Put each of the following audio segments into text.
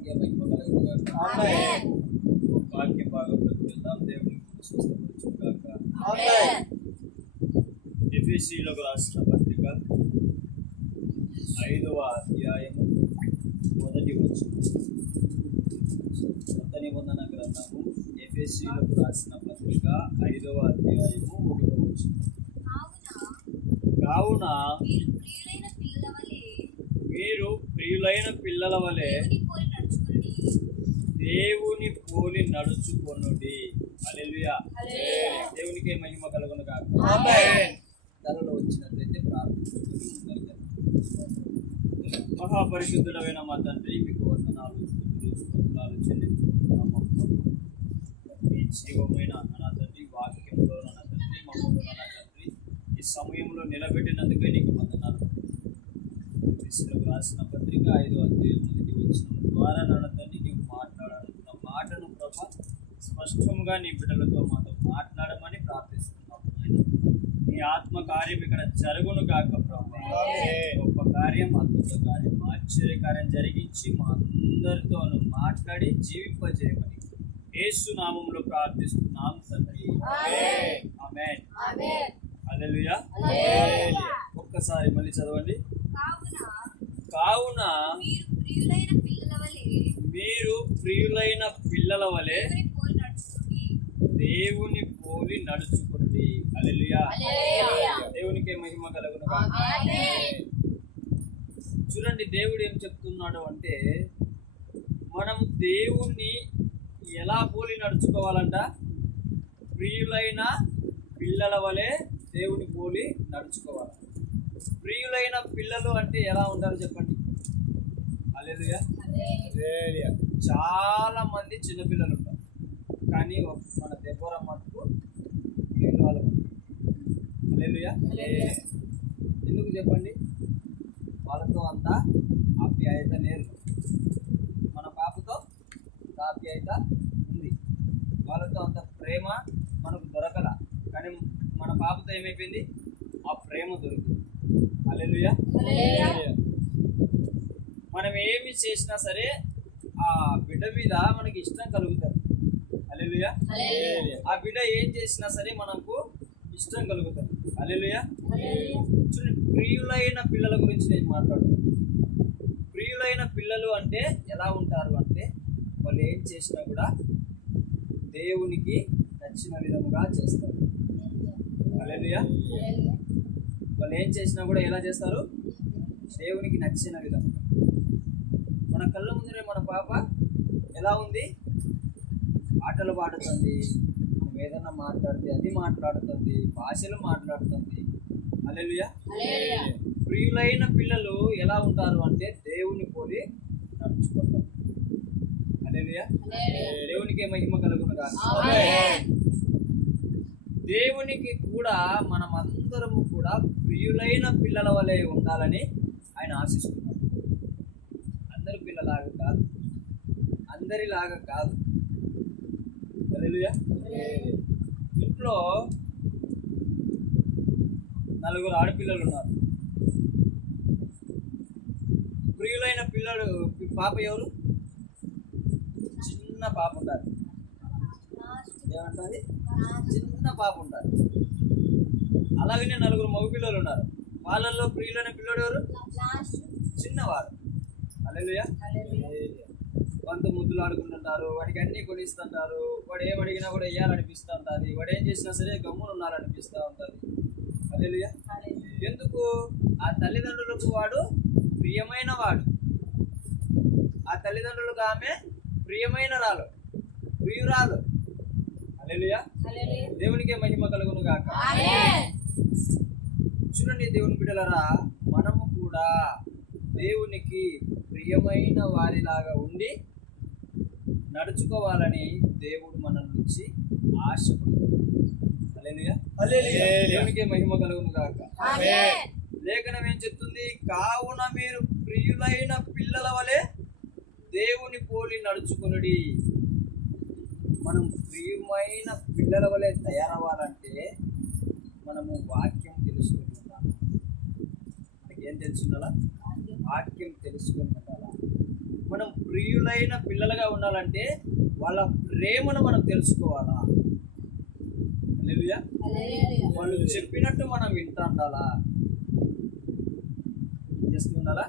నామానికే మహిమ కలుగును గాక. ఆమేన్. వాక్యం భాగంలోకి వెళ్దాం. దేవునికి స్వస్థపరచును గాక. ఆమేన్. ఎఫెసీయులకు రాసిన పత్రిక 5వ అధ్యాయము 1వ వచనం. కొత్త నిబంధన గ్రంథము ఎఫెసీయులకు రాసిన పత్రిక 5వ అధ్యాయము 1వ వచనం. కావున మీరు ప్రియులైన పిల్లల వలె దేవుని పోలి నడుచుకొనుడి. హల్లెలూయా. దేవునికి మహిమ కలుగును గాక. ఆమేన్. తలలో వచ్చినట్లయితే ప్రార్థించుకుందాం. మహాపరిశుద్ధుడైన మా తండ్రి, మీకు వందనాలు, స్తుతులు, స్తోత్రాలు చెల్లించుకుంటున్నాము. మీ జీవమైన నా తండ్రి, వాక్యంలో నా తండ్రి, మమ్మల్ని నా తండ్రి ఈ సమయంలో నిలబెట్టినందుకే నీకు వందనాలు. రాసిన పత్రిక 5వ అధ్యాయం 1వ వచనం ద్వారా నా తండ్రి నీవు మాట్లాడాలన్న మాటను ప్రభా స్పష్టంగా నీ బిడ్డలతో మాతో మాట్లాడమని ప్రార్థిస్తున్నాము. నీ ఆత్మ కార్యం ఇక్కడ జరుగును కాక ప్రభా. గొప్ప కార్యం, అద్భుత కార్యం, ఆశ్చర్య కార్యం జరిగించి మా అందరితో మాట్లాడి జీవింపజేయమని యేసు నామములో ప్రార్థిస్తున్నాం తండ్రి. ఆమేన్. హల్లెలూయా. ఒక్కసారి మళ్ళీ చదవండి. కావున మీరు ప్రియులైన పిల్లల వలె దేవుని పోలి నడుచుకోండి. హల్లెలూయా. దేవునికే మహిమ కలుగును గాక. చూడండి, దేవుడు ఏం చెప్తున్నాడు అంటే మనం దేవుణ్ణి ఎలా పోలి నడుచుకోవాలంట? ప్రియులైన పిల్లల వలె దేవుని పోలి నడుచుకోవాలి. ప్రియులైన పిల్లలు అంటే ఎలా ఉంటారు చెప్పండి? హల్లెలూయా. చాలా మంది చిన్నపిల్లలు ఉంటారు, కానీ మన దెబ్బర మటుకు ప్రియురాలు. హల్లెలూయా. ఎందుకు చెప్పండి? వాళ్ళతో అంతా ఆప్యాయత లేదు. మన పాపతో ఆప్యాయత ఉంది, వాళ్ళతో అంత ప్రేమ మనకు దొరకల, కానీ మన పాపతో ఏమైపోయింది? ఆ ప్రేమ దొరికింది. హల్లెలూయా. మనం ఏమి చేసినా సరే ఆ బిడ్డ మీద మనకి ఇష్టం కలుగుతుంది. హల్లెలూయా. ఆ బిడ్డ ఏం చేసినా సరే మనకు ఇష్టం కలుగుతుంది. హల్లెలూయా. చూడండి, ప్రియులైన పిల్లల గురించి నేను మాట్లాడుతున్నాను. ప్రియులైన పిల్లలు అంటే ఎలా ఉంటారు అంటే వాళ్ళు ఏం చేసినా కూడా దేవునికి నచ్చిన విధముగా చేస్తారు. హల్లెలూయా. వాళ్ళు ఏం చేసినా కూడా ఎలా చేస్తారు? దేవునికి నచ్చిన విధంగా. మన కళ్ళ ముందరే మన పాప ఎలా ఉంది? ఆటలు పాడుతుంది, మనం ఏదన్నా మాట్లాడితే అది మాట్లాడుతుంది, భాషలు మాట్లాడుతుంది. హల్లెలూయా. ప్రియులైన పిల్లలు ఎలా ఉంటారు అంటే దేవుని పోలి నడుచుకుంటారు. హల్లెలూయా. దేవునికి మహిమ కలుగును గాక. దేవునికి కూడా మనమందరము కూడా ప్రియులైన పిల్లల వలె ఉండాలని ఆయన ఆశిస్తున్నాడు. అందరి పిల్లలాగా కాదు, అందరిలాగా కాదు. హల్లెలూయా. ఇంట్లో 4 ఆడపిల్లలు ఉన్నారు. ప్రియులైన పిల్లడు పాప ఎవరు? చిన్న పాప ఉంటారు. ఏమంటుంది? చిన్న పాప ఉంటారు. అలాగనే 4 మగపిల్లలు ఉన్నారు. వాళ్ళల్లో ప్రియులైన పిల్లడు ఎవరు? చిన్నవారు. హల్లెలూయా. కొంత ముద్దులు ఆడుకుంటుంటారు, వాడికి అన్ని కొనిస్తుంటారు. వాడు ఏం అడిగినా కూడా వేయాలనిపిస్తూ ఉంటుంది. వాడు ఏం చేసినా సరే గమ్మున ఉన్నారనిపిస్తూ ఉంటుంది. హల్లెలూయా. ఎందుకు? ఆ తల్లిదండ్రులకు వాడు ప్రియమైన వాడు, ఆ తల్లిదండ్రులకు ఆమె ప్రియమైన ప్రియురాలు. హల్లెలూయా. దేవునికే మహిమ కలుగును గాక. చూడండి దేవుని బిడ్డలారా, మనము కూడా దేవునికి ప్రియమైన వారిలాగా ఉండి నడుచుకోవాలని దేవుడు మన నుంచి ఆశపడుతున్నాడు. హల్లెలూయా. దేవునికే మహిమ కలుగును గాక. లేఖనం ఏం చెప్తుంది? కావున మీరు ప్రియులైన పిల్లల వలె దేవుని పోలి నడుచుకొనుడి. మనం ప్రియమైన పిల్లల వలె తయారవ్వాలంటే మనము వాక్యం తెలుసుకుని ఉండాలి. మనకి ఏం తెలుసు ఉండాలా? వాక్యం తెలుసుకుని ఉండాలా. మనం ప్రియులైన పిల్లలుగా ఉండాలంటే వాళ్ళ ప్రేమను మనం తెలుసుకోవాలా. హల్లెలూయా. వాళ్ళు చెప్పినట్టు మనం వింటుండాలా, చేస్తుండాలా.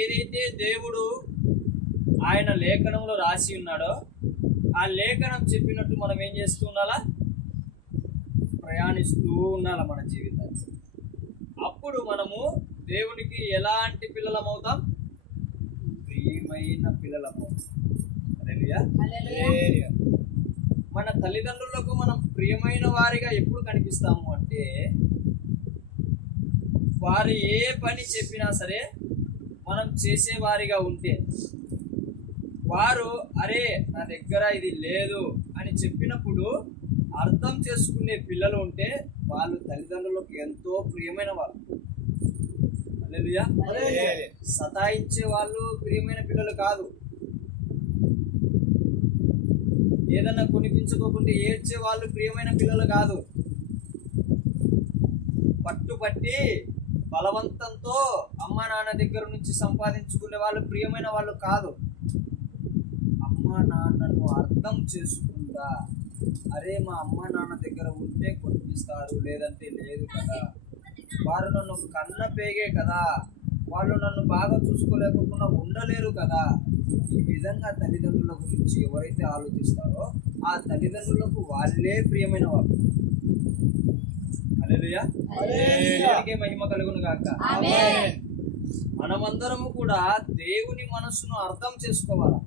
ఏదైతే దేవుడు ఆయన లేఖనంలో రాసి ఉన్నాడో ఆ లేఖనం చెప్పినట్టు మనం ఏం చేస్తూ ఉండాలా, ప్రయాణిస్తూ ఉండాలా మన జీవితాన్ని. అప్పుడు మనము దేవునికి ఎలాంటి పిల్లలమవుతాం, ప్రియమైన పిల్లలమవుతాం. హల్లెలూయా. మన తల్లిదండ్రులకు మనం ప్రియమైన వారిగా ఎప్పుడు కనిపిస్తాము అంటే, వారు ఏ పని చెప్పినా సరే మనం చేసేవారిగా ఉంటే, వారు అరే నా దగ్గర ఇది లేదు అని చెప్పినప్పుడు అర్థం చేసుకునే పిల్లలు ఉంటే వాళ్ళు తల్లిదండ్రులకు ఎంతో ప్రియమైన వాళ్ళు. హల్లెలూయా. సతాయించే వాళ్ళు ప్రియమైన పిల్లలు కాదు. ఏదన్నా కొనిపించుకోకుంటే ఏడ్చే వాళ్ళు ప్రియమైన పిల్లలు కాదు. పట్టుబట్టి బలవంతంతో అమ్మ నాన్న దగ్గర నుంచి సంపాదించుకునే వాళ్ళు ప్రియమైన వాళ్ళు కాదు. అమ్మ నాన్నను అర్థం చేసుకుంటా, అరే మా అమ్మ నాన్న దగ్గర ఉంటే కొనిపిస్తారు, లేదంటే లేదు కదా, వారు నన్ను కన్న పేగే కదా, వాళ్ళు నన్ను బాగా చూసుకోలేకుండా ఉండలేరు కదా. ఈ విధంగా తల్లిదండ్రుల గురించి ఎవరైతే ఆలోచిస్తారో ఆ తల్లిదండ్రులకు వాళ్ళే ప్రియమైన వాళ్ళు. హల్లెలూయా. దేవునికే మహిమ కలుగును గాక. మనమందరము కూడా దేవుని మనసును అర్థం చేసుకోవాలి.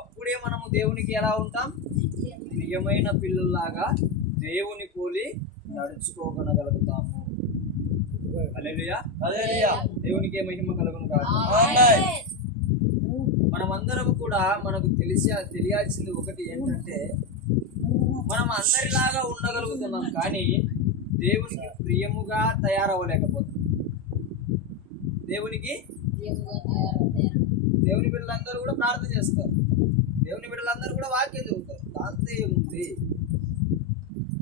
అప్పుడే మనము దేవునికి ఎలా ఉంటాం, ప్రియమైన పిల్లల్లాగా దేవుని పోలి నడుచుకోగలగలుగుతాము. హల్లెలూయా. దేవునికే మహిమ కలుగును గాక. మనమందరం కూడా మనకు తెలియాల్సింది ఒకటి ఏంటంటే, మనం అందరిలాగా ఉండగలుగుతున్నాం కానీ దేవునికి ప్రియముగా తయారవ్వలేకపోతున్నాం. దేవుని బిడ్డలందరూ కూడా ప్రార్థన చేస్తారు, దేవుని బిడ్డలందరూ కూడా వాక్యం చదువుతారు, దాంతో ఏముంది.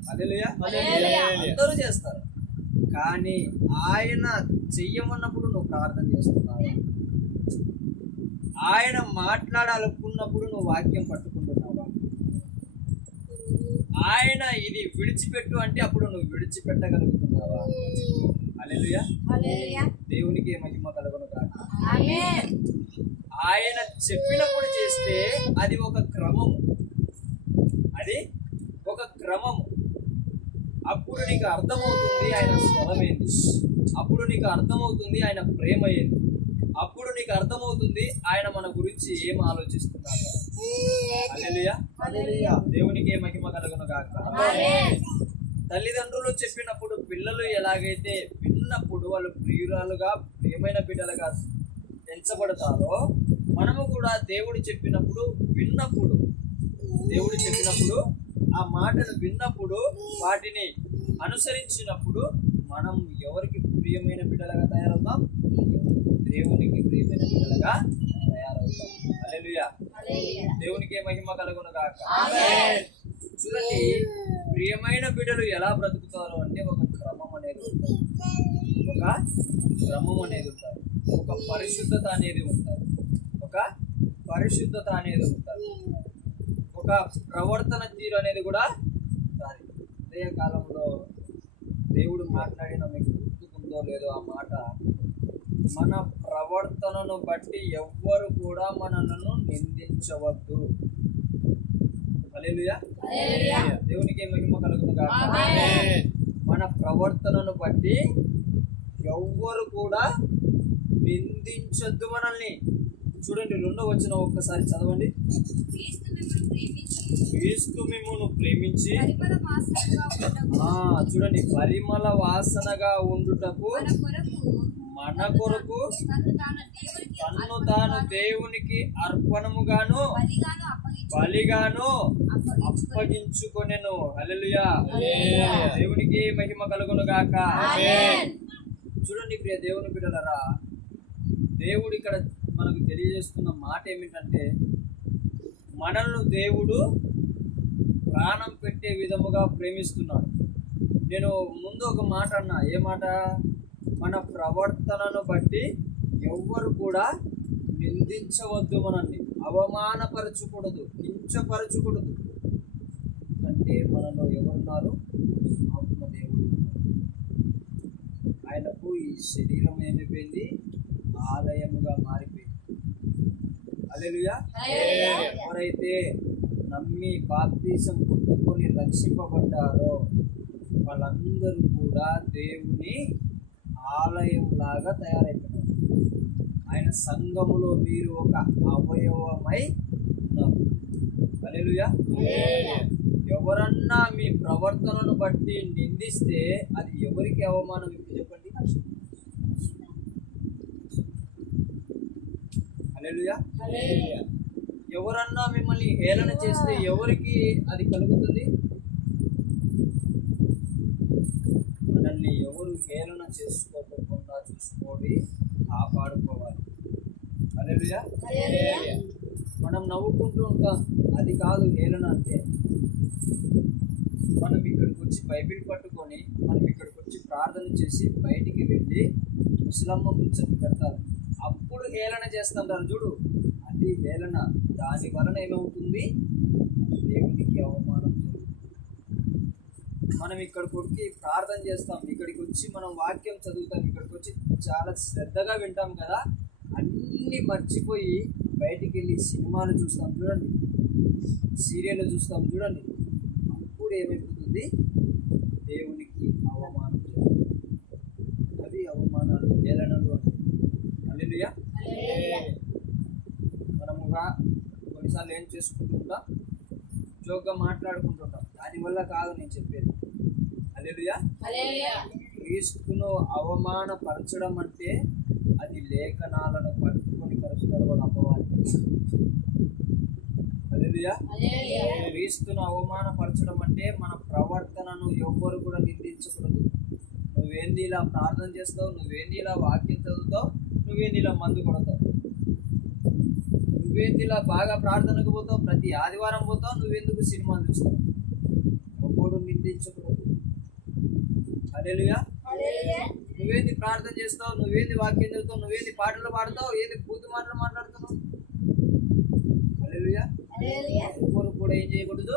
హల్లెలూయా. అందరూ చేస్తారు కానీ ఆయన చెయ్యమన్నప్పుడు నువ్వు ప్రార్థన చేస్తున్నావు, ఆయన మాట్లాడాలనుకున్నప్పుడు నువ్వు వాక్యం పట్టుకుంటున్నావా, ఆయన ఇది విడిచిపెట్టు అంటే అప్పుడు నువ్వు విడిచిపెట్టగలుగుతున్నావా. హల్లెలూయా. దేవునికి మహిమ కలుగును గాక. ఆయన చెప్పినప్పుడు చేస్తే అది ఒక క్రమము, అది ఒక క్రమము. అప్పుడు నీకు అర్థమవుతుంది ఆయన స్వరం ఏంది, అప్పుడు నీకు అర్థమవుతుంది ఆయన ప్రేమ ఏంది, అప్పుడు నీకు అర్థమవుతుంది ఆయన మన గురించి ఏం ఆలోచిస్తున్నారు. హల్లెలూయా. దేవునికి మహిమ కలుగును గాక. తల్లిదండ్రులు చెప్పినప్పుడు పిల్లలు ఎలాగైతే విన్నప్పుడు వాళ్ళు ప్రియురాలుగా ప్రియమైన బిడ్డలుగా ఎంచబడతారో, మనము కూడా దేవుడు చెప్పినప్పుడు విన్నప్పుడు, దేవుడు చెప్పినప్పుడు ఆ మాటను విన్నప్పుడు వాటిని అనుసరించినప్పుడు మనం ఎవరికి ప్రియమైన బిడ్డలుగా తయారవుతాం, దేవునికి ప్రియమైన బిడ్డలుగా తయారవుతాం. హల్లెలూయా. దేవునికి మహిమ కలుగును గాక. చూడండి, ప్రియమైన బిడ్డలు ఎలా బ్రతుకుతారు అంటే ఒక క్రమం అనేది ఉంటుంది, ఒక క్రమం అనేది ఉంటుంది, ఒక పరిశుద్ధత అనేది ఉంటుంది, ఒక పరిశుద్ధత అనేది ఉంటుంది, ఒక ప్రవర్తన తీరు అనేది కూడా ఉంటుంది. అదే కాలంలో దేవుడు మాట్లాడిన మీకు గుర్తుకుందో లేదో ఆ మాట, మన ప్రవర్తనను బట్టి ఎవ్వరు కూడా మనలను నిందించవద్దు. హల్లెలూయా. దేవునికి మహిమ కలుగును గాక. మన ప్రవర్తనను బట్టి ఎవ్వరు కూడా నిందించొద్దు మనల్ని. చూడండి 2వ వచనం ఒక్కసారి చదవండి. క్రీస్తు మిమ్మును ప్రేమించి, చూడండి, పరిమళ వాసనగా ఉండుటకు మన కొరకు తన్ను తాను దేవునికి అర్పణముగాను బలిగాను అప్పగించుకొనెను. హల్లెలూయా. దేవునికి మహిమ కలుగును గాక. చూడండి ప్రియ దేవుని బిడ్డలారా, దేవుడు ఇక్కడ మనకు తెలియజేస్తున్న మాట ఏమిటంటే, మనల్ని దేవుడు ప్రాణం పెట్టే విధముగా ప్రేమిస్తున్నాడు. నేను ముందు ఒక మాట అన్నా, ఏ మాట? మన ప్రవర్తనను బట్టి ఎవ్వరు కూడా నిందించవద్దు, మనల్ని అవమానపరచకూడదు, కించపరచకూడదు. అంటే మనలో ఎవరున్నారు? ఆత్మదేవుడు. ఆయనకు ఈ శరీరం ఏమైపోయింది? ఆలయముగా మారిపోయింది. హల్లెలూయా. ఎవరైతే నమ్మి బాప్తిసం పొందుకొని రక్షింపబడ్డారో వాళ్ళందరూ కూడా దేవుని ఆలయం లాగా తయారైపోయినారు. ఆయన సంఘములో మీరు ఒక అవయవమై ఉన్నారు. హల్లెలూయా. ఎవరన్నా మీ ప్రవర్తనను బట్టి నిందిస్తే అది ఎవరికి అవమానం? ఇప్పుడు చెప్పండి. హల్లెలూయా. ఎవరన్నా మిమ్మల్ని హేళన చేస్తే ఎవరికి అది కలుగుతుంది? మనల్ని ఎవరు హేళన చేసుకోకుండా చూసుకోవాలి, కాపాడుకోవాలి. హల్లెలూయా. మనం నవ్వుకుంటూ ఉంటాం, అది కాదు హేళన అంటే. మనం ఇక్కడికి వచ్చి బైబిల్ పట్టుకొని మనం ఇక్కడికి వచ్చి ప్రార్థన చేసి బయటికి వెళ్ళి ముసలమ్మ ముచ్చట్లు పెడతారు, అప్పుడు హేళన చేస్తుంటారు చూడు, అది హేళన. దాని వలన ఏమవుతుంది? దేవునికి అవమానం జరుగుతుంది. మనం ఇక్కడికి వచ్చి ప్రార్థన చేస్తాం, ఇక్కడికి వచ్చి మనం వాక్యం చదువుతాం, ఇక్కడికి వచ్చి చాలా శ్రద్ధగా వింటాం కదా, అన్నీ మర్చిపోయి బయటికి వెళ్ళి సినిమాలు చూస్తాం చూడండి, సీరియల్ చూస్తాం చూడండి, అప్పుడు ఏమైపోతుంది? దేవునికి అవమానం జరుగుతుంది. అది అవమానాలు, హేళనలు అంటే. హల్లెలూయా. మనముగా కొన్నిసార్లు ఏం చేసుకుంటుంటాం? జోక్గా మాట్లాడుకుంటుంటాం. దానివల్ల కాదు నేను చెప్పేది. హల్లెలూయా. క్రీస్తును అవమానపరచడం అంటే అది లేఖనాలను పట్టుకొని పరుస్తాడు వాడు అపవాది. హల్లెలూయా. క్రీస్తును అవమానపరచడం అంటే మన ప్రవర్తనను ఎవ్వరు కూడా నిందించకూడదు. నువ్వేంది ఇలా ప్రార్థన చేస్తావు, నువ్వేంది ఇలా వాక్యం చదువుతావు, నువ్వేంది ఇలా మందు కొడతావు, నువ్వేంది ఇలా బాగా ప్రార్థనకు పోతావు, ప్రతి ఆదివారం పోతావు, నువ్వెందుకు సినిమాలు చూస్తావు, ఎవ్వడు నిందించకూడదు. హల్లెలూయా. నువ్వేంది ప్రార్థన చేస్తావు, నువ్వేంది వాక్యం చదువుతావు, నువ్వేంది పాటలు పాడతావు, ఏది బూతు మాటలు మాట్లాడుతున్నావు. హల్లెలూయా. ఎవ్వరు కూడా ఏం చేయకూడదు?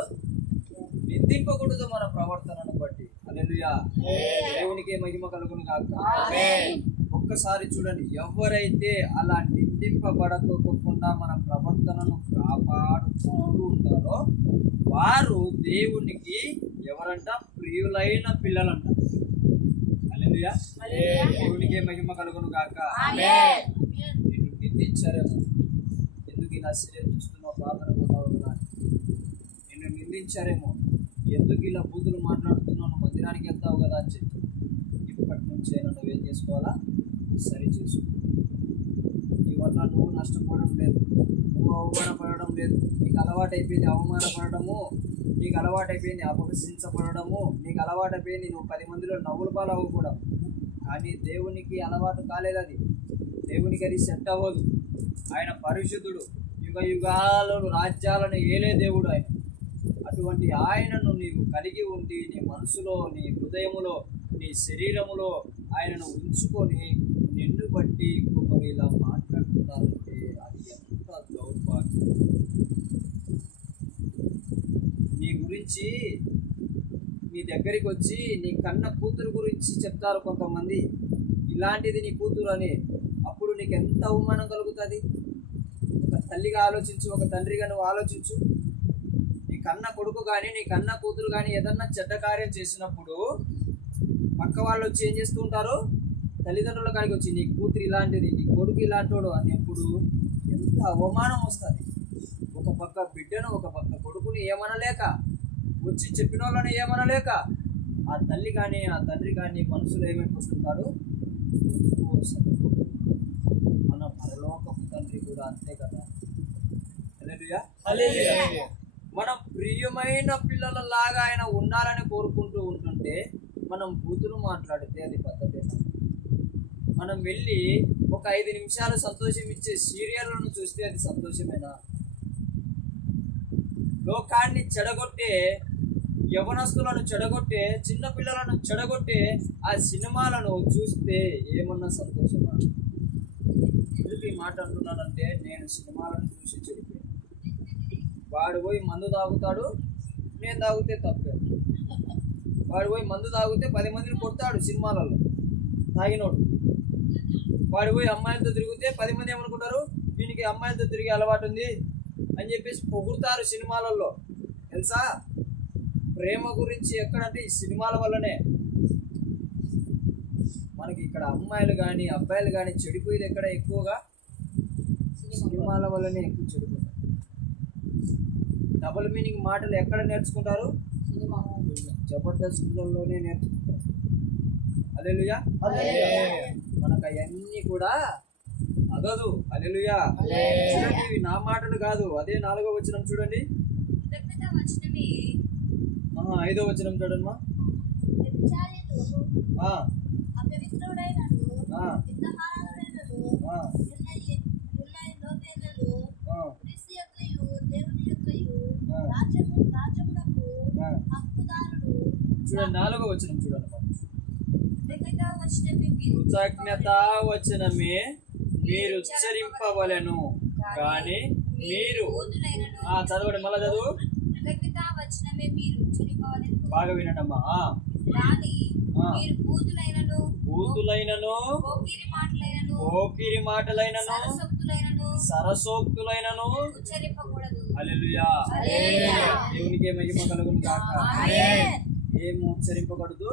నిందింపకూడదు మన ప్రవర్తనను బట్టి. హల్లెలూయా. దేవునికే మహిమ కలుగును గాక. ఒక్కసారి చూడండి, ఎవరైతే అలా నిందింపబడకోకుండా మన ప్రవర్తనను కాపాడుకుంటూ ఉంటారో వారు దేవునికి ఎవరంట? ప్రియులైన పిల్లలంట. హల్లెలూయా. దేవునికే మహిమ కలుగును గాక. నిన్ను నిందించారేమో, ఎందుకు ఇలా సీరియల్ చూస్తున్నావు, ప్రార్థన పోతావు కదా, నిన్ను నిందించారేమో, ఎందుకు ఇలా బూతులు మాట్లాడుతున్నావు, మందిరానికి వెళ్తావు కదా అని చెప్పి ఇప్పటి నుంచే నువ్వేం చేసుకోవాలా? సరి చేసుకో. నీ వల్ల నువ్వు నష్టపోవడం లేదు, నువ్వు అవమానపడడం లేదు. నీకు అలవాటు అయిపోయింది అవమానపడము, నీకు అలవాటు అయిపోయింది అపహసించబడము, నీకు అలవాటు అయిపోయింది నువ్వు 10 మందిలో నవ్వుల పాలు అవ్వకూడదు. కానీ దేవునికి అలవాటు కాలేదు, అది దేవునికి అది సెట్ అవ్వదు. ఆయన పరిశుద్ధుడు, యుగ యుగాలను రాజ్యాలను ఏలే దేవుడు ఆయన. అటువంటి ఆయనను నీవు కలిగి ఉండి నీ మనసులో, నీ హృదయములో, నీ శరీరములో ఆయనను ఉంచుకొని నిన్ను బట్టి ఇంకొకరు ఇలా మాట్లాడుతున్నారంటే అది ఎంత దౌర్భాగ్యం. నీ గురించి నీ దగ్గరికి వచ్చి నీ కన్న కూతురు గురించి చెప్తారు కొంతమంది, ఇలాంటిది నీ కూతురు అని. అప్పుడు నీకు ఎంత అవమానం కలుగుతుంది? ఒక తల్లిగా ఆలోచించు, ఒక తండ్రిగా నువ్వు ఆలోచించు. నీ కన్న కొడుకు కానీ నీ కన్న కూతురు కానీ ఏదన్నా చెడ్డ కార్యం చేసినప్పుడు పక్క వాళ్ళు వచ్చి ఏం చేస్తూ ఉంటారు? తల్లిదండ్రుల కాడికి వచ్చి నీ కూతురు ఇలాంటిది, నీ కొడుకు ఇలాంటోడు అన్నప్పుడు ఎంత అవమానం వస్తుంది. ఒక పక్క బిడ్డను, ఒక పక్క కొడుకుని ఏమనలేక, వచ్చి చెప్పిన వాళ్ళని ఏమనలేక, ఆ తల్లి కానీ ఆ తండ్రి కానీ మనసులో ఏమైపోతుంటాడు? మన పరలోకపు తండ్రి కూడా అంతే కదా. హల్లెలూయా. హల్లెలూయా. మనం ప్రియమైన పిల్లలలాగా ఆయన ఉండాలని కోరుకుంటూ ఉంటుంటే మనం బూతులు మాట్లాడితే అది పద్ధతేనా? మనం వెళ్ళి ఒక 5 నిమిషాలు సంతోషం ఇచ్చే సీరియల్లను చూస్తే అది సంతోషమేనా? లోకాన్ని చెడగొట్టే, యవనస్తులను చెడగొట్టే, చిన్న పిల్లలను చెడగొట్టే ఆ సినిమాలను చూస్తే ఏమన్నా సంతోషమా? ఎందుకు ఈ మాట అంటున్నానంటే నేను సినిమాలను చూసి చెడిపోయాను. వాడు పోయి మందు తాగుతాడు, నేను తాగితే తప్పే. వాడు పోయి మందు తాగితే 10 మందిని కొడతాడు సినిమాలలో తాగినోడు. వాడు పోయి అమ్మాయిలతో తిరిగితే 10 మంది ఏమనుకుంటారు, వీనికి అమ్మాయిలతో తిరిగే అలవాటు ఉంది అని చెప్పేసి పొగుడతారు సినిమాలలో. తెలుసా, ప్రేమ గురించి ఎక్కడంటే ఈ సినిమాల వల్లనే. మనకి ఇక్కడ అమ్మాయిలు కానీ అబ్బాయిలు కానీ చెడిపోయేది ఎక్కడ ఎక్కువగా? సినిమాల వల్లనే ఎక్కువ చెడిపోతారు. డబుల్ మీనింగ్ మాటలు ఎక్కడ నేర్చుకుంటారు? జబర్దస్త్లోనే నేర్చుకుంటారు. హల్లెలూయా. మనకు అవన్నీ కూడా అగదు. హల్లెలూయా. చూడండి, ఇవి నా మాటలు కాదు. అదే 4వ వచనం చూడండి. 5వ వచనం చూడండి మా. చూడండి 4వ వచనం చూడండి. కృతజ్ఞతా వచనమే మీరు ఉచ్చరింపవలెను కానీ మీరు చదవండి, మళ్ళా చదువు. బాగా వినండమ్మా. బూతులైనను పోకిరి మాటలైనను సరసోక్తులైనను హల్లెలూయా. దేవునికి మహిమ కలుగును గాక. ఏం ఉచ్చరింపకూడదు?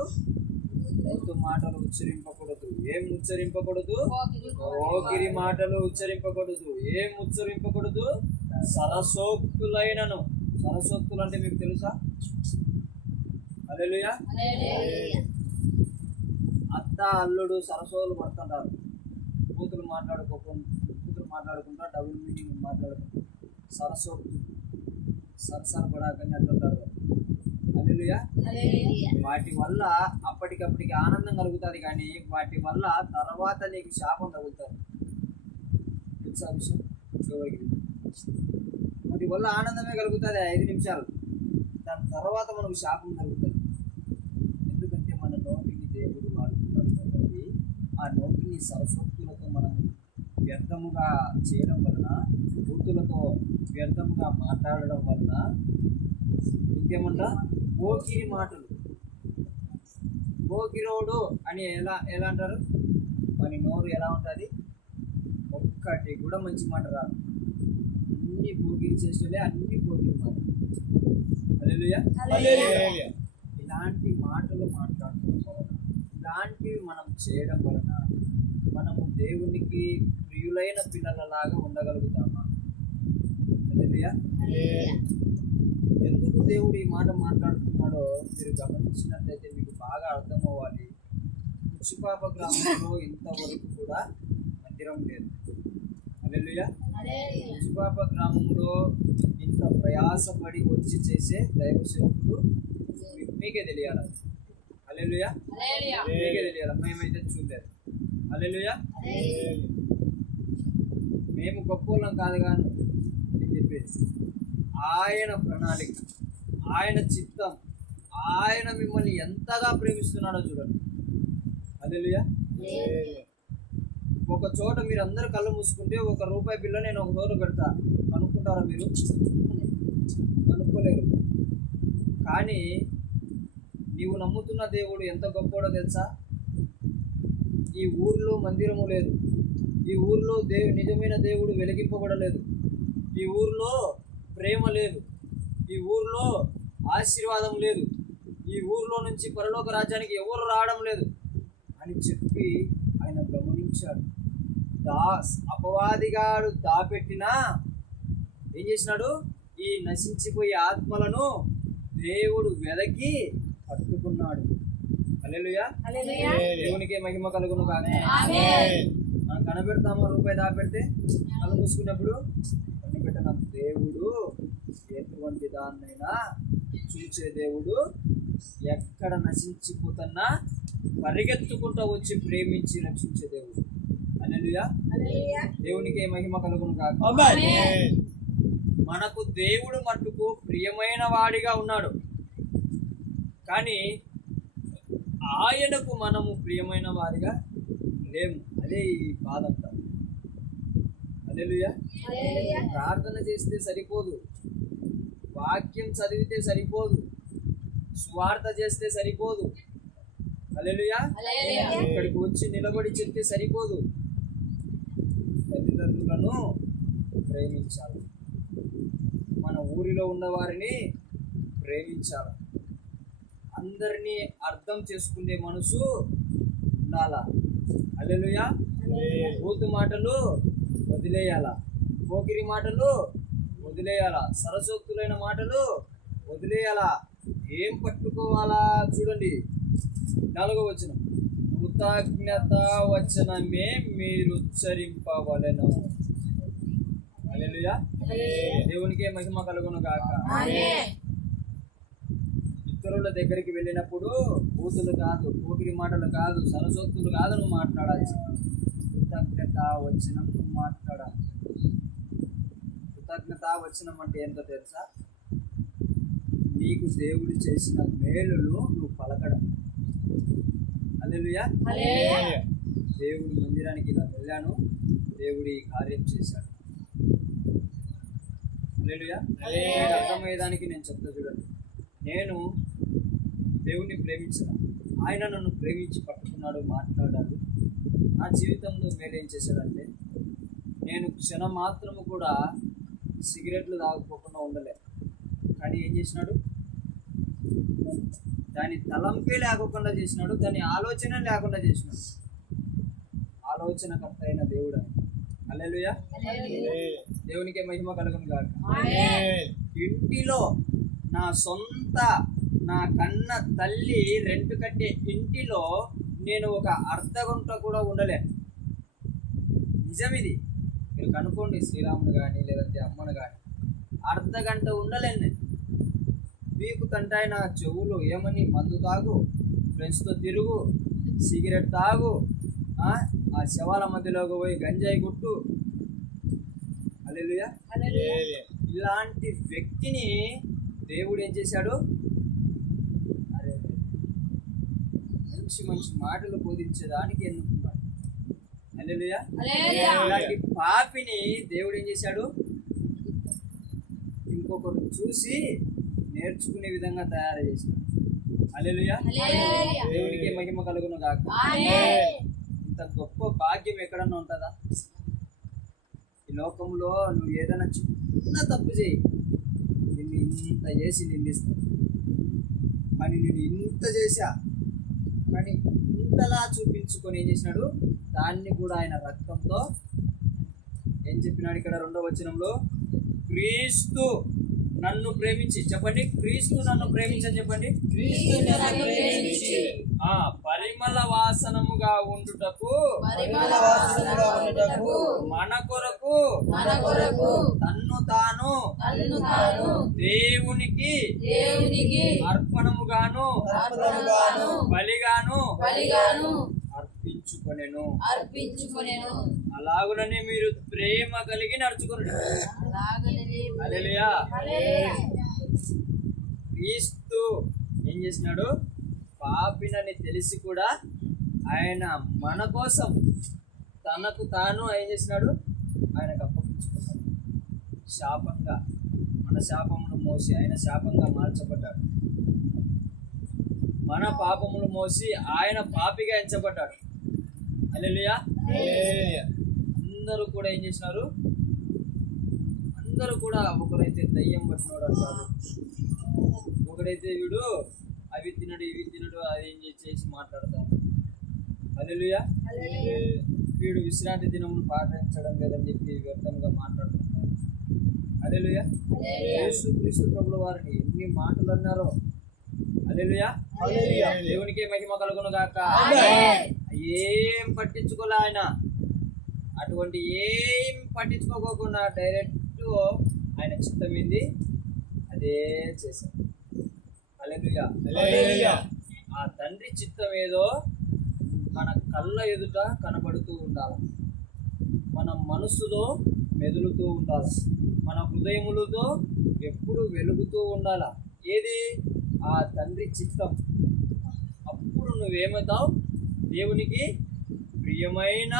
బూతు మాటలు ఉచ్చరింపకూడదు. ఏం ఉచ్చరింపకూడదు? పోకిరి మాటలు ఉచ్చరింపకూడదు. ఏం ఉచ్చరింపకూడదు? సరసోక్తులైనను. సరసోక్తులు అంటే మీకు తెలుసా? హల్లెలూయా. అత్త అల్లుడు సరసోలు పడుతుంటారు. కూతురు మాట్లాడుకుంటా డబుల్ మీనింగ్ మాట్లాడుకుంటా సరసోక్తులు సరసరపడాకని అంటుంటారు. హల్లెలూయా. వాటి వల్ల అప్పటికప్పటికి ఆనందం కలుగుతుంది, కానీ వాటి వల్ల తర్వాత నీకు శాపం తగులుతుంది. తెలుసా విషయం? వాటి వల్ల ఆనందమే కలుగుతుంది 5 నిమిషాలు, దాని తర్వాత మనకు శాపం కలుగుతుంది. ఎందుకంటే మన నోటిని దేవుడు వాడుతున్నాడు కాబట్టి ఆ నోటిని సరస్వతులతో మనం వ్యర్థముగా చేయడం వలన, బూతులతో వ్యర్థముగా మాట్లాడడం వలన ఇంకేమంటా పోకిరి మాటలు. పోకిరోడు అని ఎలా అంటారు? మన నోరు ఎలా ఉంటుంది? ఒక్కటి కూడా మంచి మాట రాదు. అన్ని పోకిరి చేసేలే, అన్ని పోకిరి మాటలు. హల్లెలూయా. ఇలాంటి మాటలు మాట్లాడటం వలన, ఇలాంటివి మనం చేయడం వలన మనము దేవునికి ప్రియులైన పిల్లలలాగా ఉండగలుగుతామా? హల్లెలూయా. ఎందుకు దేవుడు ఈ మాట మాట్లాడుతున్నాడో మీరు గమనించినట్లయితే మీకు బాగా అర్థమవ్వాలి. ఉచ్చిపాప గ్రామంలో ఇంతవరకు కూడా మందిరం లేదు. హల్లెలూయా. ఉచ్చిపాప గ్రామంలో ఇంత ప్రయాసపడి వచ్చి చేసే దైవ సేవకులు మీకే తెలియాలి. హల్లెలూయా. మీకే తెలియాలి, మేమైతే చూడలేదు. హల్లెలూయా. మేము గొప్పలం కాదు కానీ నేను చెప్పేది ఆయన ప్రణాళిక, ఆయన చిత్తం, ఆయన మిమ్మల్ని ఎంతగా ప్రేమిస్తున్నాడో చూడండి. హల్లెలూయా. ఒక చోట మీరు అందరు కళ్ళు మూసుకుంటే ₹1 బిల్ల నేను ఒక చోట పెడతా, కనుక్కుంటారా మీరు? కనుక్కోలేరు. కానీ నీవు నమ్ముతున్న దేవుడు ఎంత గొప్పడో తెలుసా? ఈ ఊర్లో మందిరము లేదు, ఈ ఊర్లో నిజమైన దేవుడు వెలిగింపబడలేదు, ఈ ఊర్లో ప్రేమ లేదు, ఈ ఊర్లో ఆశీర్వాదం లేదు, ఈ ఊర్లో నుంచి పరలోక రాజ్యానికి ఎవరు రావడం లేదు అని చెప్పి ఆయన గమనించాడు. అపవాదిగాడు దాపెట్టినా ఏం చేసినాడు? ఈ నశించిపోయే ఆత్మలను దేవుడు వెదకి పట్టుకున్నాడు. హల్లెలూయా. దేవునికి మహిమ కలుగును గాక. మనం కనబెడతామా? ₹1 దాపెడితే కళ్ళు మూసుకున్నప్పుడు కనిపెట్టిన దేవుడు ఎటువంటి దాన్నైనా చూసే దేవుడు, ఎక్కడ నశించిపోతున్నా పరిగెత్తుకుంటూ వచ్చి ప్రేమించి రక్షించే దేవుడు. హల్లెలూయా. దేవునికి మహిమ కలుగును గాక. మనకు దేవుడు మట్టుకు ప్రియమైన వాడిగా ఉన్నాడు, కానీ ఆయనకు మనము ప్రియమైన వారిగా లేము. అదే ఈ బాధ అంతా. హల్లెలూయా. ప్రార్థన చేస్తే సరిపోదు, వాక్యం చదివితే సరిపోదు, సువార్త చేస్తే సరిపోదు. హల్లెలూయా. ఇక్కడికి వచ్చి నిలబడి చెప్తే సరిపోదు. తల్లిదండ్రులను ప్రేమించాలి, మన ఊరిలో ఉన్న వారిని ప్రేమించాలి, అందరినీ అర్థం చేసుకునే మనసు ఉండాలా. హల్లెలూయా. బూతు మాటలు వదిలేయాలా, పోకిరి మాటలు వదిలేయాలా, సరసోక్తులైన మాటలు వదిలేయాలా. ఏం పట్టుకోవాలా చూడండి, 4వ వచనం, కృతజ్ఞత వచనమే మీరు ఉచ్చరింపవలెను. హల్లెలూయా. దేవునికే మహిమ కలుగును గాక. ఇతరుల దగ్గరికి వెళ్ళినప్పుడు బూతులు కాదు, పోకిరి మాటలు కాదు, సరసోక్తులు కాదు నువ్వు మాట్లాడాల్సి. కృతజ్ఞత వచనం మాట్లాడాలి. కృతజ్ఞత వచనం అంటే ఏంటో తెలుసా? నీకు దేవుడు చేసిన మేలును నువ్వు పలకడం. హల్లెలూయా. దేవుడి మందిరానికి ఇలా వెళ్ళాను, దేవుడి కార్యం చేశాడు. హల్లెలూయా. అర్థమయ్యేదానికి నేను చెప్తా చూడండి. నేను దేవుణ్ణి ప్రేమించిన, ఆయన నన్ను ప్రేమించి పట్టుకున్నాడు, మాట్లాడాడు. నా జీవితంలో మేలు ఏం చేశాడంటే, నేను క్షణం మాత్రము కూడా సిగరెట్లు తాగకపోకుండా ఉండలే. కానీ ఏం చేసినాడు? దాని తలంపే లేకుండా చేసినాడు, దాని ఆలోచన లేకుండా చేసినాడు. ఆలోచనకర్త అయిన దేవుడు ఆయన. హల్లెలూయా. దేవునికే మహిమ కలుగును గాక. ఇంటిలో నా సొంత, నా కన్న తల్లి రెంట్ కట్టే ఇంటిలో నేను ఒక అర్ధగంట కూడా ఉండలేను. నిజం ఇది, మీరు కనుక్కోండి. శ్రీరాముని కానీ లేదంటే అమ్మను కానీ అర్ధగంట ఉండలేను నేను. మీకు తంటాయి నా చెవులు ఏమని, మందు తాగు, ఫ్రెండ్స్తో తిరుగు, సిగరెట్ తాగు, ఆ శవాల మధ్యలోకి పోయి గంజాయి కొట్టు. హల్లెలూయా. ఇలాంటి వ్యక్తిని దేవుడు ఏం చేశాడు? అరే, మంచి మంచి మాటలు బోధించేదానికి ఎన్నుకున్నాడు. హల్లెలూయా. ఇలాంటి పాపిని దేవుడు ఏం చేశాడు? ఇంకొకరు చూసి నేర్చుకునే విధంగా తయారు చేసినాడు. హల్లెలూయా. దేవునికి మహిమ కలుగును గాక. ఇంత గొప్ప భాగ్యం ఎక్కడన్నా ఉంటుందా? ఈ లోకంలో నువ్వు ఏదైనా చిన్న తప్పు చేయి, నిన్ను ఇంత చేసి నిందిస్తాను. కానీ నేను ఇంత చేశా, కానీ ఇంతలా చూపించుకొని ఏం చేసినాడు? దాన్ని కూడా ఆయన రక్తంతో ఏం చెప్పినాడు? ఇక్కడ 2వ వచనంలో, క్రీస్తు నన్ను ప్రేమించి, చెప్పండి, క్రీస్తు నన్ను ప్రేమించని చెప్పండి. పరిమళ వాసనముగా ఉండుటకు మన కొరకు తన్ను తాను దేవునికి అర్పణముగాను బలిగాను అర్పించుకొనెను. అలాగుననే మీరు ప్రేమ కలిగి నడుచుకున్నాడు. హల్లెలూయా. క్రీస్తు ఏం చేసినాడు? పాపినని తెలిసి కూడా ఆయన మన కోసం తనకు తాను ఏం చేసినాడు? ఆయనకు అప్పగించుకున్నాడు. శాపంగా, మన శాపములు మోసి ఆయన శాపంగా మార్చబడ్డాడు. మన పాపములు మోసి ఆయన పాపిగా ఎంచబడ్డాడు. హల్లెలూయా. అందరూ కూడా ఏం చేసినారు? అందరూ కూడా, ఒకరైతే దయ్యం పట్టినోడు అంటారు, ఒకడైతే వీడు అవి తినడు ఇవి తినడు అది ఏం చేసి మాట్లాడతారు. హల్లెలూయా. వీడు విశ్రాంతి దినమును పాటించడం లేదని చెప్పి వ్యర్థంగా మాట్లాడుతుంటారు. హల్లెలూయా. యేసు క్రీస్తు ప్రభుల వారిని ఎన్ని మాటలు అన్నారో. హల్లెలూయా. దేవునికే మహిమ కలుగును గాక. ఏం పట్టించుకోలే ఆయన. అటువంటి ఏం పట్టించుకోకుండా డైరెక్ట్ ఆయన చిత్తం ఏంది అదే చేశారు. హల్లెలూయా. ఆ తండ్రి చిత్తం ఏదో మన కళ్ళ ఎదుట కనబడుతూ ఉండాలి, మన మనస్సులో మెదులుతూ ఉండాలి, మన హృదయములతో ఎప్పుడు వెలుగుతూ ఉండాలా. ఏది? ఆ తండ్రి చిత్తం. అప్పుడు నువ్వేమవుతావు? దేవునికి ప్రియమైన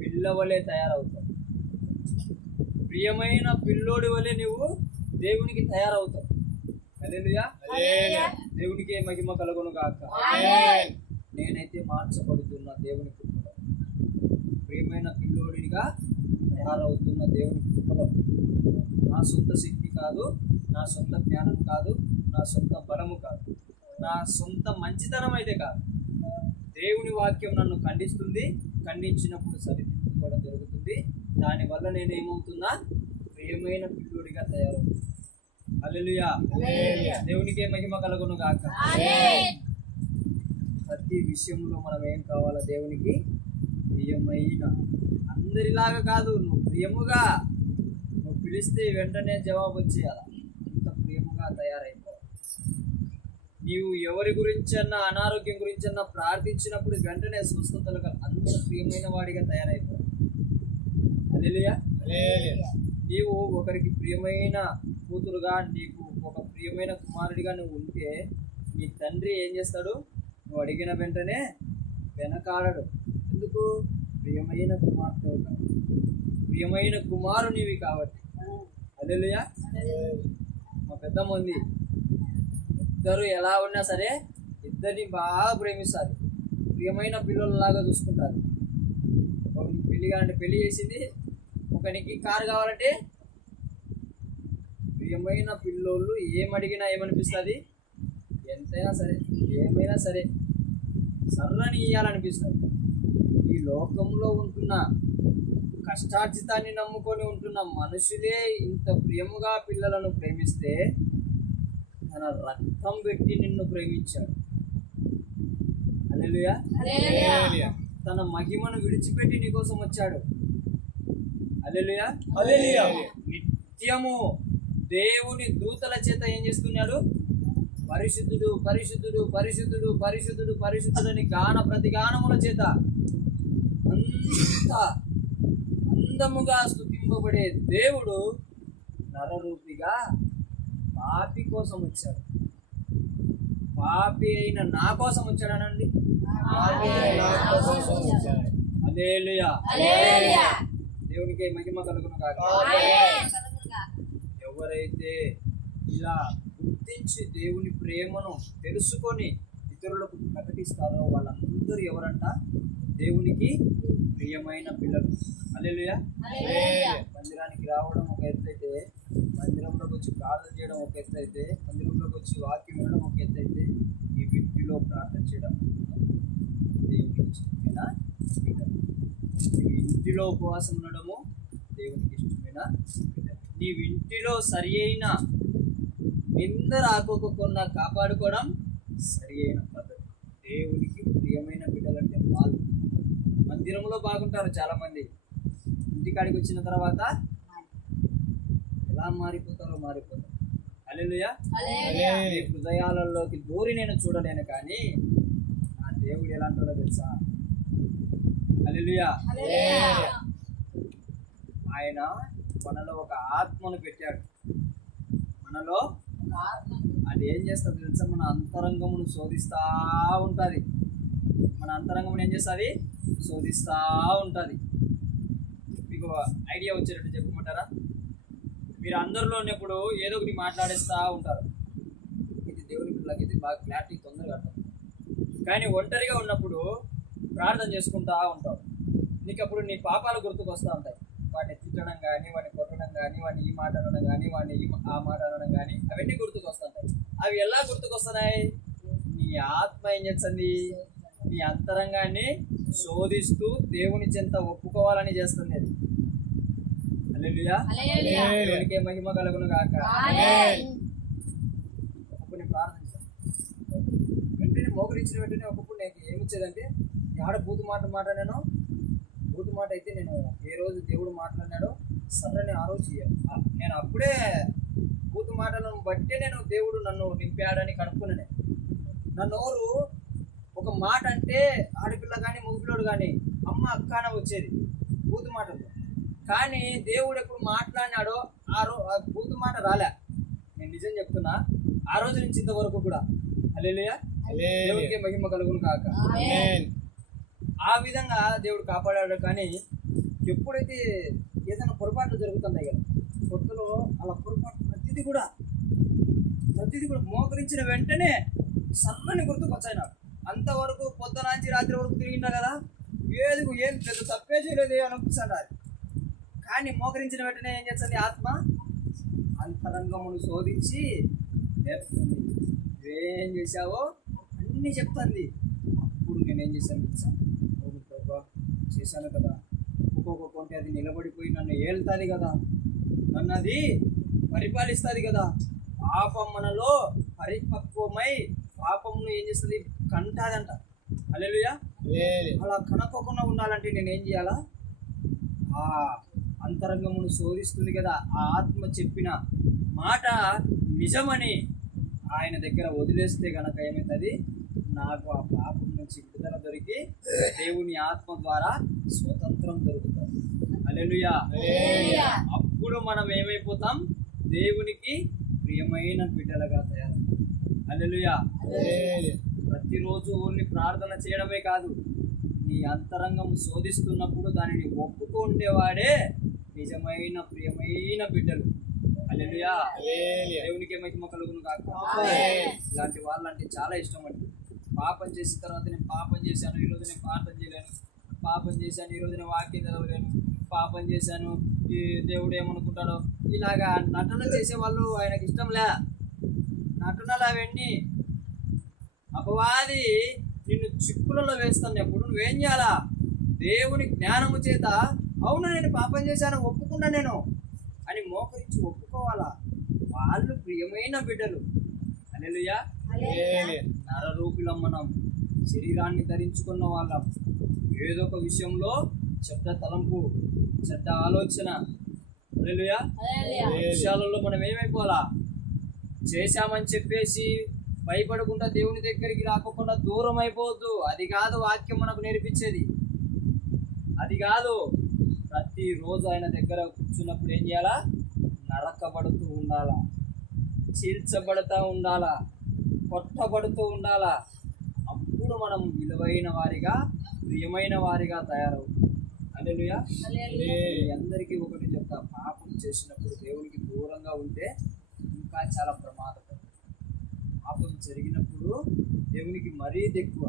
పిల్లవలే తయారవుతావు. ప్రియమైన పిల్లోడి వలె నువ్వు దేవునికి తయారవుతావు. హల్లెలూయా. దేవునికి మహిమ కలుగును గాక. నేనైతే మార్చబడుతున్న దేవుని కృపలో, ప్రియమైన పిల్లోడిగా తయారవుతున్న దేవుని కృపలో. నా సొంత శక్తి కాదు, నా సొంత జ్ఞానం కాదు, నా సొంత బలము కాదు, నా సొంత మంచితనం అయితే కాదు. దేవుని వాక్యం నన్ను ఖండిస్తుంది, ఖండించినప్పుడు సరిదిద్దుకోవడం జరుగుతుంది. దానివల్ల నేను ఏమవుతున్నా? ప్రియమైన పిల్లోడిగా తయారవుతున్నా. హల్లెలూయా. దేవునికే మహిమ కలుగును గాక. ప్రతి విషయంలో మనం ఏం కావాలా? దేవునికి ప్రియమైన, అందరిలాగా కాదు, నువ్వు ప్రియముగా, నువ్వు పిలిస్తే వెంటనే జవాబు వచ్చేయాలా, ఇంత ప్రియముగా తయారైపోవాలి. నీవు ఎవరి గురించన్నా, అనారోగ్యం గురించన్నా ప్రార్థించినప్పుడు వెంటనే స్వస్థతలు అంత ప్రియమైన వాడిగా తయారైపోవాలి. హల్లెలూయా. నీవు ఒకరికి ప్రియమైన కూతురుగా, నీకు ఒక ప్రియమైన కుమారుడిగా నువ్వు ఉంటే నీ తండ్రి ఏం చేస్తాడు? నువ్వు అడిగిన వెంటనే వెనకాడడు. ఎందుకు? ప్రియమైన కుమార్తె, ప్రియమైన కుమారునివి కాబట్టి. హల్లెలూయా. మా పెద్దమ్మ ఉంది, ఇద్దరు ఎలా ఉన్నా సరే ఇద్దరిని బాగా ప్రేమిస్తారు, ప్రియమైన పిల్లలలాగా చూసుకుంటారు. ఒకరికి పెళ్లి కావాలంటే పెళ్లి చేసింది, ఒకరికి కారు కావాలంటే, ప్రియమైన పిల్లోళ్ళు ఏమడిగినా ఏమనిపిస్తుంది? ఎంతైనా సరే, ఏమైనా సరే సర్రని ఇయ్యాలనిపిస్తుంది. ఈ లోకంలో ఉంటున్న, కష్టార్జితాన్ని నమ్ముకొని ఉంటున్న మనుషులే ఇంత ప్రియముగా పిల్లలను ప్రేమిస్తే, తన రక్తం పెట్టి నిన్ను ప్రేమించాడు. హల్లెలూయా. తన మహిమను విడిచిపెట్టి నీ కోసం వచ్చాడు. హల్లెలూయా. నిత్యము దేవుని దూతల చేత ఏం చేస్తున్నాడు? పరిశుద్ధుడు, పరిశుద్ధుడు, పరిశుద్ధుడు, పరిశుద్ధుడు, పరిశుద్ధుడని గాన ప్రతిగానముల చేత అంత అందముగా స్తుతింపబడే దేవుడు నరరూపిగా పాపి కోసం వచ్చాడు. పాపి అయిన నా కోసం వచ్చాడనండి. హల్లెలూయా. దేవునికి మహిమ కలుగును గాక. ఎవరైతే ఇలా గుర్తించి దేవుని ప్రేమను తెలుసుకొని ఇతరులకు ప్రకటిస్తారో వాళ్ళందరూ ఎవరంట? దేవునికి ప్రియమైన పిల్లలు. హల్లెలూయా. మందిరానికి రావడం ఒక ఎత్తు అయితే, మందిరంలోకి వచ్చి ప్రార్థన చేయడం ఒక ఎత్తు అయితే, మందిరంలోకి వచ్చి వాక్యం వినడం ఒక ఎత్తు అయితే, ఈ ఇంటిలో ప్రార్థన చేయడం దేవునికి ఇష్టమైన పిల్లలు. నీ ఇంటిలో ఉపవాసం ఉండడము దేవునికి ఇష్టమైన పిల్లలు. నీ ఇంటిలో సరి అయిన నింద రాకోకుండా కాపాడుకోవడం సరి అయిన పద్ధతి. దేవునికి ప్రియమైన బిడ్డలంటే వాళ్ళు. మందిరంలో బాగుంటారు చాలా మంది, ఇంటికాడికి వచ్చిన తర్వాత ఎలా మారిపోతారో మారిపోతారు. హల్లెలూయా. మీ హృదయాలలోకి దూరి నేను చూడలేను, కానీ నా దేవుడు ఎలాంటో తెలుసా? హల్లెలూయా. ఆయన మనలో ఒక ఆత్మను పెట్టాడు. మనలో అది ఏం చేస్తుంది తెలుసా? మన అంతరంగమును శోధిస్తూ ఉంటుంది. మన అంతరంగమును ఏం చేస్తుంది? శోధిస్తూ ఉంటుంది. మీకు ఐడియా వచ్చేటట్టు చెప్పమంటారా? మీరు అందరిలో ఉన్నప్పుడు ఏదో ఒకటి మాట్లాడేస్తూ ఉంటారు. ఇది దేవుని పిల్లలకి ఇది బాగా క్లారిటీ తొందరగా అర్థం. కానీ ఒంటరిగా ఉన్నప్పుడు ప్రార్థన చేసుకుంటూ ఉంటావు. నీకు అప్పుడు నీ పాపాలు గుర్తుకొస్తూ ఉంటాయి. వాడిని తిట్టడం కానీ, వాడిని కొట్టడం కానీ, వాడిని ఈ మాట అనడం కానీ, వాడిని ఆ మాట అనడం కానీ, అవన్నీ గుర్తుకొస్తుంటాయి. అవి ఎలా గుర్తుకొస్తున్నాయి? నీ ఆత్మ ఏం చేస్తుంది? నీ అంతరంగాన్ని శోధిస్తూ దేవుని చెంత ఒప్పుకోవాలని చేస్తుంది. హల్లెలూయా. దేవునికే మహిమ కలుగును గాక. ఒకప్పుడు ప్రార్థించాను, వెంటనే మోకరించిన వెంటనే ఒకప్పుడు నాకు ఏమొచ్చేదంటే, ఆడ బూతు మాట్లాడాను. బూతు మాట అయితే నేను ఏ రోజు దేవుడు మాట్లాడినాడో సర్రని ఆ రోజు నేను అప్పుడే బూతు మాటలను బట్టే నేను దేవుడు నన్ను నింపాడని కనుక్కున్నాను. నా నోరు ఒక మాట అంటే ఆడపిల్ల కానీ మగపిల్లోడు కానీ అమ్మ అక్కన వచ్చేది బూతు మాటలు. కానీ దేవుడు ఎప్పుడు మాట్లాడినాడో ఆ బూతు మాట రాలే. నేను నిజం చెప్తున్నా, ఆ రోజు నుంచి ఇంతవరకు కూడా. హల్లెలూయా. దేవుడికి మహిమ కలుగును కాక. ఆ విధంగా దేవుడు కాపాడాడు. కానీ ఎప్పుడైతే ఏదైనా పొరపాట్లు జరుగుతున్నాయి కదా కొత్తలో, అలా పొరపాటు ప్రతిదీ కూడా మోకరించిన వెంటనే సన్నని గుర్తుకొచ్చాయి నాకు. అంతవరకు పొద్దునాంచి రాత్రి వరకు తిరిగిందా కదా, ఏం పెద్ద తప్పే చేయలేదు అనిపిస్తుంది అది. కానీ మోకరించిన వెంటనే ఏం చేస్తుంది ఆత్మ? అంతరంగమును శోధించి నేర్పుతుంది. నువ్వేం చేశావో అన్నీ చెప్తుంది. అప్పుడు నేనేం చేశాను తెలుసా? అవును ప్రభా, చేశాను కదా. ఒక్కొక్క కొంటే అది నిలబడిపోయి నన్ను ఏళ్తుంది కదా, నన్ను అది పరిపాలిస్తుంది కదా. పాపం మనలో పరిపక్వమై పాపమును ఏం చేస్తుంది? కంటాదంట. హల్లెలూయా. అలా కనుక్కోకుండా ఉండాలంటే నేనేం చేయాలా? ఆ అంతరంగమును శోధిస్తుంది కదా, ఆ ఆత్మ చెప్పిన మాట నిజమని ఆయన దగ్గర వదిలేస్తే గనక ఏమవుతుంది? నాకు ఆ పాపం నుంచి విడుదల దొరికి దేవుని ఆత్మ ద్వారా స్వతంత్రం దొరుకుతుంది. హల్లెలూయా. అప్పుడు మనం ఏమైపోతాం? దేవునికి ప్రియమైన బిడ్డలుగా తయారవుతాం. హల్లెలూయా. ప్రతిరోజు ఓన్లీ ప్రార్థన చేయడమే కాదు, నీ అంతరంగం శోధిస్తున్నప్పుడు దానిని ఒప్పుకో ఉండేవాడే నిజమైన ప్రియమైన బిడ్డలు. హల్లెలూయా. దేవునికి మహిమ కలుగును గాక. ఇలాంటి వాళ్ళంటే చాలా ఇష్టం అండి. పాపం చేసిన తర్వాత నేను పాపం చేశాను, ఈరోజు నేను ప్రార్థన చేయలేను, పాపం చేశాను, ఈరోజు నేను వాక్యం చదవలేను, పాపం చేశాను, ఈ దేవుడు ఏమనుకుంటాడో, ఇలాగా నటన చేసేవాళ్ళు ఆయనకి ఇష్టంలే. నటనలు అవన్నీ అపవాది నిన్ను చిక్కులలో వేస్తున్నప్పుడు నువ్వేం చేయాలా? దేవుని జ్ఞానము చేత అవును నేను పాపం చేశాను, ఒప్పుకున్నా నేను అని మోకరించి ఒప్పుకోవాలా. వాళ్ళు ప్రియమైన బిడ్డలు. హల్లెలూయా. నరరూపులం మనం, శరీరాన్ని ధరించుకున్న వాళ్ళం. ఏదో ఒక విషయంలో చెడ్డ తలంపు, చెడ్డ ఆలోచన, హల్లెలూయా, విషయాలలో మనం ఏమైపోవాలా? చేశామని చెప్పేసి భయపడకుండా దేవుని దగ్గరికి రాకుండా దూరం అయిపోవద్దు. అది కాదు వాక్యం మనకు నేర్పించేది, అది కాదు. ప్రతిరోజు ఆయన దగ్గర కూర్చున్నప్పుడు ఏం చేయాలా? నరకబడుతూ ఉండాలా, చీల్చబడుతూ ఉండాలా, కొట్టబడుతూ ఉండాలా. అప్పుడు మనం విలువైన వారిగా, ప్రియమైన వారిగా తయారవుతాం. హల్లెలూయా. అందరికీ ఒకటి చెప్తా, పాపం చేసినప్పుడు దేవునికి దూరంగా ఉంటే ఇంకా చాలా ప్రమాదకరం. పాపం జరిగినప్పుడు దేవునికి మరీ ఎక్కువ.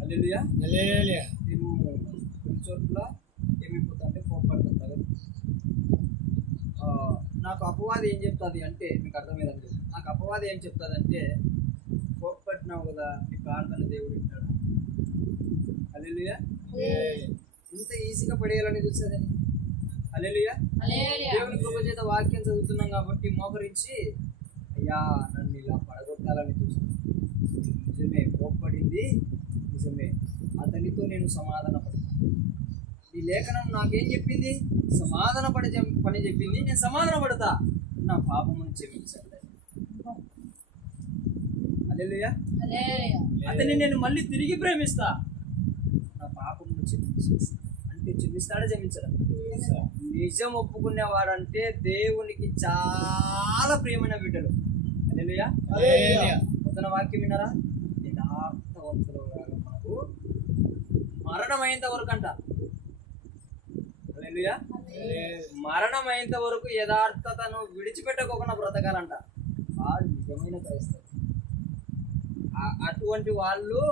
హల్లెలూయా. నేను కొన్ని చోట్ల ఏమైపోతా అంటే కోపడతాను కదా. నాకు అపవాది ఏం చెప్తుంది అంటే, మీకు అర్థమైందండి, నాకు అపవాది ఏం చెప్తుంది అంటే, కోపపట్టినావు కదా నీ ప్రార్థన దేవుడు వింటాడు. హల్లెలూయా. ఇంత ఈజీగా పడేయాలని చూస్తుందని. హల్లెలూయా. దేవుని కృప చేత వాక్యం చదువుతున్నాం కాబట్టి మోకరించి అయ్యా నన్ను ఇలా పడగొట్టాలని చూస్తున్నాను. నిజమే, కోప్పడింది నిజమే. అతనితో నేను సమాధాన పడతాను. ఈ లేఖనం నాకేం చెప్పింది? సమాధాన పని చెప్పింది. నేను సమాధాన పడతా. నా పాపమును క్షమించండి. హల్లెలూయా. అతన్ని నేను మళ్ళీ తిరిగి ప్రేమిస్తా. నా పాపమును క్షమించేసి అంటే క్షమిస్తాడా? క్షమించడం. నిజం ఒప్పుకునేవాడంటే దేవునికి చాలా ప్రియమైన బిడ్డలు. హల్లెలూయా. పొద్దున వాక్యం విన్నారా? యథార్థవంతులు మనకు మరణం అయ్యేంత వరకు అంట. హల్లెలూయా. మరణం అయ్యేంత వరకు యథార్థతను విడిచిపెట్టకోకుండా బ్రతకాలంట. వాడు నిజమైన క్రైస్తవుడు. అటువంటి వాళ్ళు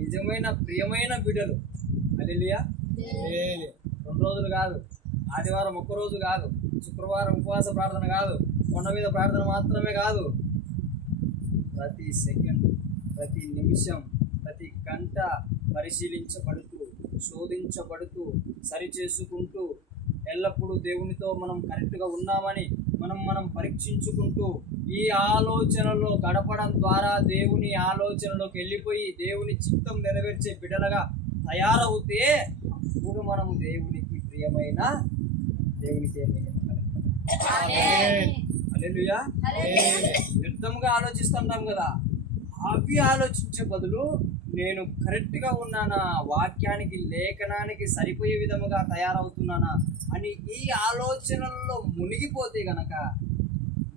నిజమైన ప్రియమైన బిడ్డలు. హల్లెలూయా. 2 రోజులు కాదు, ఆదివారం 1 రోజు కాదు, శుక్రవారం ఉపవాస ప్రార్థన కాదు, కొండ మీద ప్రార్థన మాత్రమే కాదు, ప్రతి సెకండ్, ప్రతి నిమిషం, ప్రతి గంట పరిశీలించబడుతూ, శోధించబడుతూ, సరిచేసుకుంటూ, ఎల్లప్పుడూ దేవునితో మనం కరెక్ట్గా ఉన్నామని మనం పరీక్షించుకుంటూ ఈ ఆలోచనలో గడపడం ద్వారా దేవుని ఆలోచనలోకి వెళ్ళిపోయి దేవుని చిత్తం నెరవేర్చే బిడ్డలుగా తయారవుతే అప్పుడు మనము దేవునికి ప్రియమైన దేవునికి హల్లెలూయా. వ్యర్థంగా ఆలోచిస్తుంటాం కదా, అవి ఆలోచించే బదులు నేను కరెక్ట్గా ఉన్నానా, వాక్యానికి లేఖనానికి సరిపోయే విధముగా తయారవుతున్నానా అని ఈ ఆలోచనల్లో మునిగిపోతే గనక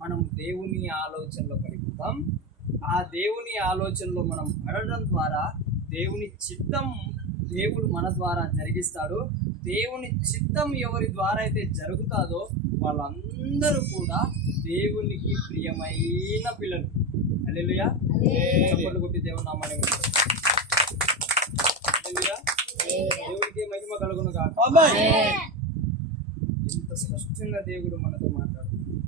మనం దేవుని ఆలోచనలో పడిపోతాం. ఆ దేవుని ఆలోచనలో మనం పడడం ద్వారా దేవుని చిత్తం దేవుడు మన ద్వారా జరిగిస్తాడు. దేవుని చిత్తం ఎవరి ద్వారా అయితే జరుగుతాదో వాళ్ళందరూ కూడా దేవునికి ప్రియమైన పిల్లలు. హల్లెలూయా. చప్పట్లు కొట్టి దేవుని నామాన్ని హల్లెలూయా. దేవునికి మహిమ కలుగును గాక. ఎంత స్పష్టంగా దేవుడు మనతో మాట్లాడుతున్నాడు,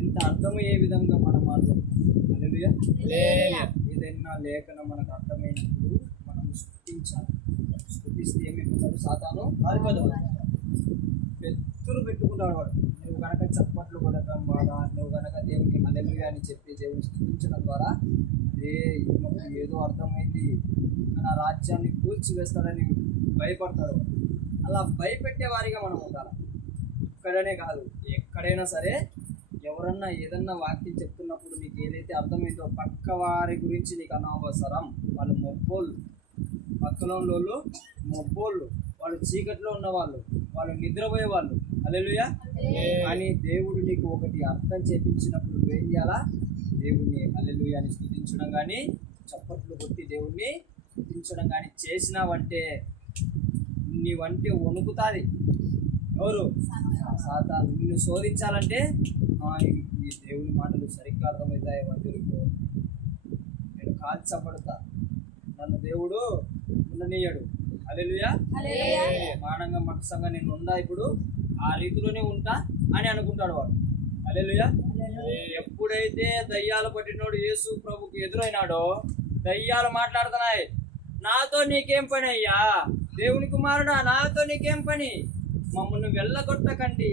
ఎంత అర్థమయ్యే విధంగా మనం మాట్లాడుతున్నాం. హల్లెలూయా. ఏదైనా లేఖనం మనకు అర్థమైనప్పుడు మనం స్తుతించాలి. స్తుతిస్తే ఏమైపోతాడు? సాతాను పారిపోతాడు, పెట్టులు పెట్టుకుంటాడు వాడు. నువ్వు కనుక చప్పట్లు కొడటం ద్వారా, నువ్వు కనుక దేవుని హల్లెలూయా అని చెప్పి దేవుని స్తుతించడం ద్వారా ఏదో అర్థమైంది, నా రాజ్యాన్ని కూల్చివేస్తాడని భయపడతాడు. అలా భయపెట్టే వారిగా మనం ఉండాలి. ఇక్కడనే కాదు, ఎక్కడైనా సరే ఎవరన్నా ఏదన్నా వాక్యం చెప్తున్నప్పుడు నీకు ఏదైతే అర్థమైందో పక్క వారి గురించి నీకు అనవసరం. వాళ్ళు మొబ్బోళ్ళు, పక్కలోళ్ళు మొబ్బోళ్ళు, వాళ్ళు చీకట్లో ఉన్నవాళ్ళు, వాళ్ళు నిద్రపోయే వాళ్ళు. హల్లెలూయా. అని దేవుడు నీకు ఒకటి అర్థం చేపించినప్పుడు నువ్వేం చేయాలా? దేవుడిని హల్లెలూయా అని స్తుతించడం కానీ, చప్పట్లు కొట్టి దేవుణ్ణి స్తుతించడం కానీ చేసినావంటే నీవంటే వణుకుతాది. ఎవరు? సాతాను. నిన్ను శోధించాలంటే ఈ దేవుని మాటలు సరిగ్గా అర్థమవుతాయి, వదిలిపో, నేను కాల్చబడతా, నన్ను దేవుడు ఉండనీయడు. హల్లెలూయా. మానంగా మనసంగా నేను ఉండా, ఇప్పుడు ఆ రీతిలోనే ఉంటా అని అనుకుంటాడు వాడు. హల్లెలూయా. ఎప్పుడైతే దయ్యాలు పట్టినోడు యేసు ప్రభుకి ఎదురైనాడో దయ్యాలు మాట్లాడుతున్నాయి, నాతో నీకేం పని అయ్యా, దేవుని కుమారుడా నాతో నీకేం పని, మమ్మల్ని వెళ్ళగొట్టకండి.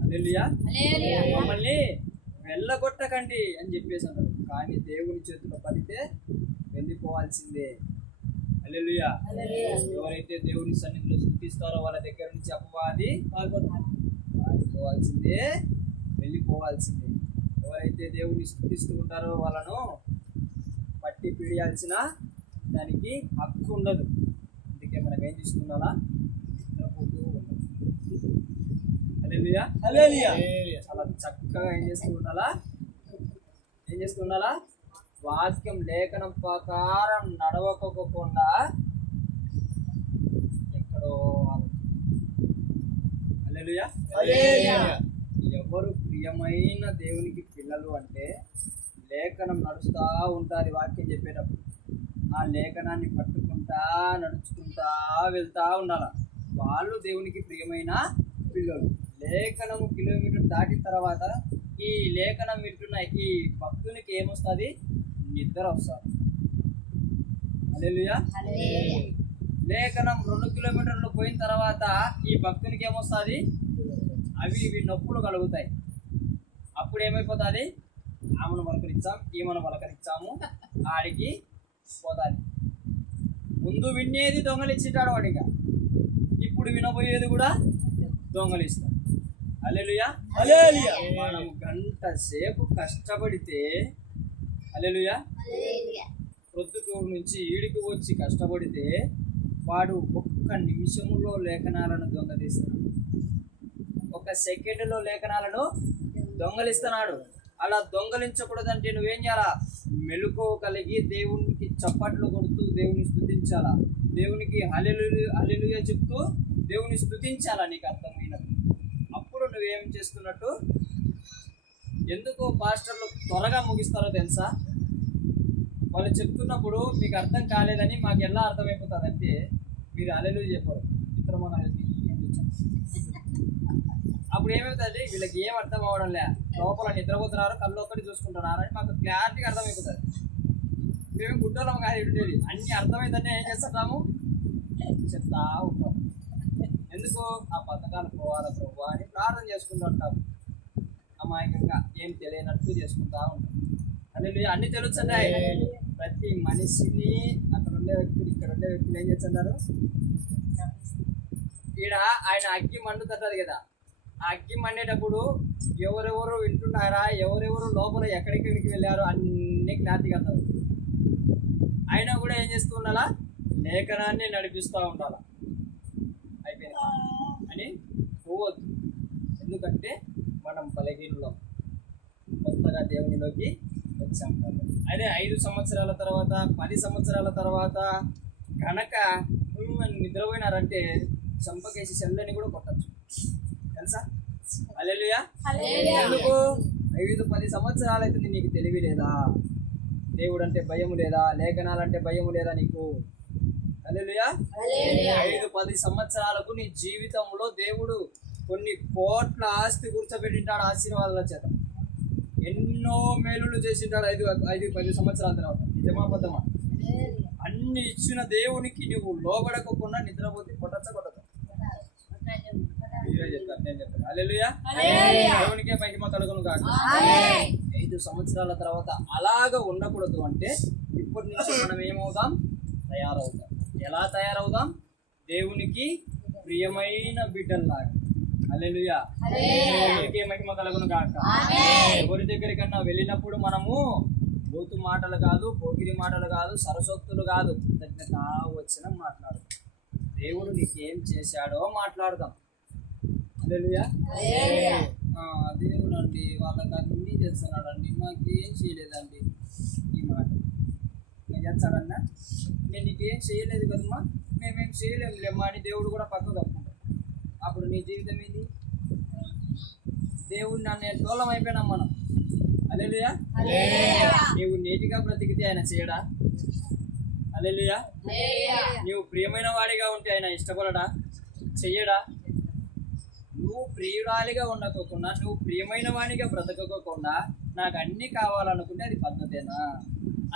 హల్లెలూయా. మమ్మల్ని వెళ్ళగొట్టకండి అని చెప్పేసి అన్నాడు. కానీ దేవుని చేతిలో పడితే వెళ్ళిపోవాల్సిందే. హల్లెలూయా. ఎవరైతే దేవుని సన్నిధిలో స్తుతిస్తారో వాళ్ళ దగ్గర నుంచి అపవాది పారిపోవాల్సిందే, వెళ్ళిపోవాల్సిందే. ఎవరైతే దేవుని స్తుతిస్తూ ఉంటారో వాళ్ళను పట్టి పీడియాల్సిన దానికి హక్కు ఉండదు. అందుకే మనం ఏం తీసుకున్నాలా? హల్లెలూయా. హల్లెలూయా. చాలా చక్కగా ఏం చేస్తూ ఉండాలా? వాక్యం లేఖనం ప్రకారం నడవకోకుండా ఎక్కడో. హల్లెలూయా. ఎవరు ప్రియమైన దేవునికి పిల్లలు అంటే లేఖనం నడుస్తూ ఉంటారు. వాక్యం చెప్పేటప్పుడు ఆ లేఖనాన్ని పట్టుకుంటా నడుచుకుంటా వెళ్తా ఉండాల. వాళ్ళు దేవునికి ప్రియమైన పిల్లలు. లేఖనము కిలోమీటర్ దాటిన తర్వాత ఈ లేఖనం వింటున్న ఈ భక్తునికి ఏమొస్తుంది? నిద్ర వస్తుంది. హల్లెలూయా. లేఖనం 2 కిలోమీటర్లు పోయిన తర్వాత ఈ భక్తునికి ఏమొస్తుంది? అవి ఇవి నొప్పులు కలుగుతాయి. అప్పుడు ఏమైపోతుంది? ఆమెను పలకరించాం, ఈమెను పలకరించాము, ఆడికి పోతాది. ముందు వినేది దొంగలిచ్చేటాడు వాడిగా, ఇప్పుడు వినబోయేది కూడా దొంగలిస్తాం. హల్లెలూయా. హల్లెలూయా. మనం గంట సేపు కష్టపడితే, హల్లెలూయా, ప్రొద్దుటూరు నుంచి ఈడికి వచ్చి కష్టపడితే వాడు ఒక్క నిమిషంలో లేఖనాలను దొంగలిస్తున్నాడు, ఒక సెకండ్లో లేఖనాలను దొంగలిస్తున్నాడు. అలా దొంగలించకూడదంటే నువ్వేం చేయాలా? మెలకువ కలిగి దేవునికి చప్పట్లు కొడుతూ దేవుని స్తుతించాలా, దేవునికి హల్లెలూయా చెప్తూ దేవుని స్తుతించాలా. నీకు అర్థమైనది అప్పుడు నువ్వేం చేస్తున్నట్టు. ఎందుకు పాస్టర్లు త్వరగా ముగిస్తారో తెలుసా? వాళ్ళు చెప్తున్నప్పుడు మీకు అర్థం కాలేదని మాకు ఎలా అర్థమైపోతుంది అంటే మీరు హల్లెలూయా చెప్పారు, మిత్రమా అప్పుడు ఏమవుతుంది? వీళ్ళకి ఏం అర్థం అవ్వడం లే, లోపల నిద్రపోతున్నారు, కళ్ళు ఒక్కటి చూసుకుంటున్నారు అని మాకు క్లారిటీగా అర్థమైపోతుంది. మేము గుడ్డలం కాదు ఉండేది, అన్ని అర్థమైందంటే ఏం చేస్తున్నాము? చెప్తా ఉంటాం. ఎందుకు? ఆ పథకాలు పోవాలా ప్రభు అని ప్రార్థన చేసుకుంటూ ఉంటాం. అమాయకంగా ఏం తెలియనట్టు చేసుకుంటా ఉంటాం. అదే అన్ని తెలుస్తున్నాయి. ప్రతి మనిషిని అక్కడ ఉండే వ్యక్తులు ఇక్కడ ఉండే వ్యక్తులు ఏం చేస్తున్నారు? ఈడ ఆయన అగ్గి మండుతుంటారు కదా, ఆ అగ్గి మండేటప్పుడు ఎవరెవరు వింటున్నారా, ఎవరెవరు లోపల ఎక్కడెక్కడికి వెళ్ళారో అన్ని క్లారిటీగా అర్థం. అయినా కూడా ఏం చేస్తూ ఉండాలా? లేఖనాన్ని నడిపిస్తూ ఉండాలా. అయిపోయింది అని పోవద్దు. ఎందుకంటే మనం బలహీనులం, కొత్తగా దేవునిలోకి వచ్చాం. అదే 5 సంవత్సరాల తర్వాత 10 సంవత్సరాల తర్వాత కనుక మనం నిద్రపోయినారంటే చంపకేసి చెల్లని కూడా కొట్టచ్చు, తెలుసా? హల్లెలూయా. ఎందుకు? 5-10 సంవత్సరాలు అవుతుంది, నీకు తెలివి లేదా? దేవుడు అంటే భయము లేదా? లేఖనాలంటే భయము లేదా నీకు? హల్లెలూయా. 5-10 సంవత్సరాలకు నీ జీవితంలో దేవుడు కొన్ని కోట్ల ఆస్తి కూర్చోబెట్టింటాడు ఆశీర్వాదాల చేత. ఎన్నో మేలులు చేసింటాడు 5-10 సంవత్సరాల తర్వాత. నిజమా అబద్ధమా? అన్ని ఇచ్చిన దేవునికి నువ్వు లోబడకుండా నిద్రపోతే కొట్టచ్చా కొట్టచ్చా? మీరే చెప్తారు, నేను చెప్తాను. హల్లెలూయా. దేవునికే మహిమ కలుగును గాక. 5 సంవత్సరాల తర్వాత అలాగ ఉండకూడదు అంటే ఇప్పటి నుంచి మనం ఏమవుతాం? తయారవుతాం. ఎలా తయారవుదాం? దేవునికి ప్రియమైన బిడ్డల్లాగా. హల్లెలూయా. దేవునికే మహిమ కలుగును గాక. ఎవరి దగ్గరికన్నా వెళ్ళినప్పుడు మనము లోతు మాటలు కాదు, పోకిరి మాటలు కాదు, సరసొత్తులు కాదు, కృతజ్ఞత వచనం మాట్లాడు. దేవుడు నీకేం చేశాడో మాట్లాడదాం. హల్లెలూయా. దేవుడు అండి వాళ్ళకి అన్నీ చేస్తున్నాడండి, మాకేం చేయలేదండి. ఈ మాట నేను చేస్తాడన్నా, నేను నీకేం చేయలేదు కదమ్మా, మేమేం చేయలేములేమ్మా అని దేవుడు కూడా పక్కకు తప్పుకుంటాడు. అప్పుడు నీ జీవితం ఏంది? దేవుడు నన్ను దూరం అయిపోయినాం మనం. హల్లెలూయా. నీవు నీతిగా బ్రతికితే ఆయన చేయడా? హల్లెలూయా. నీవు ప్రియమైన వాడిగా ఉంటే ఆయన ఇష్టపడడా? చెయ్యడా? నువ్వు ప్రియురాలిగా ఉండకోకుండా, నువ్వు ప్రియమైన వాడిగా బ్రతకకోకుండా నాకు అన్ని కావాలనుకుంటే అది పద్ధతేనా?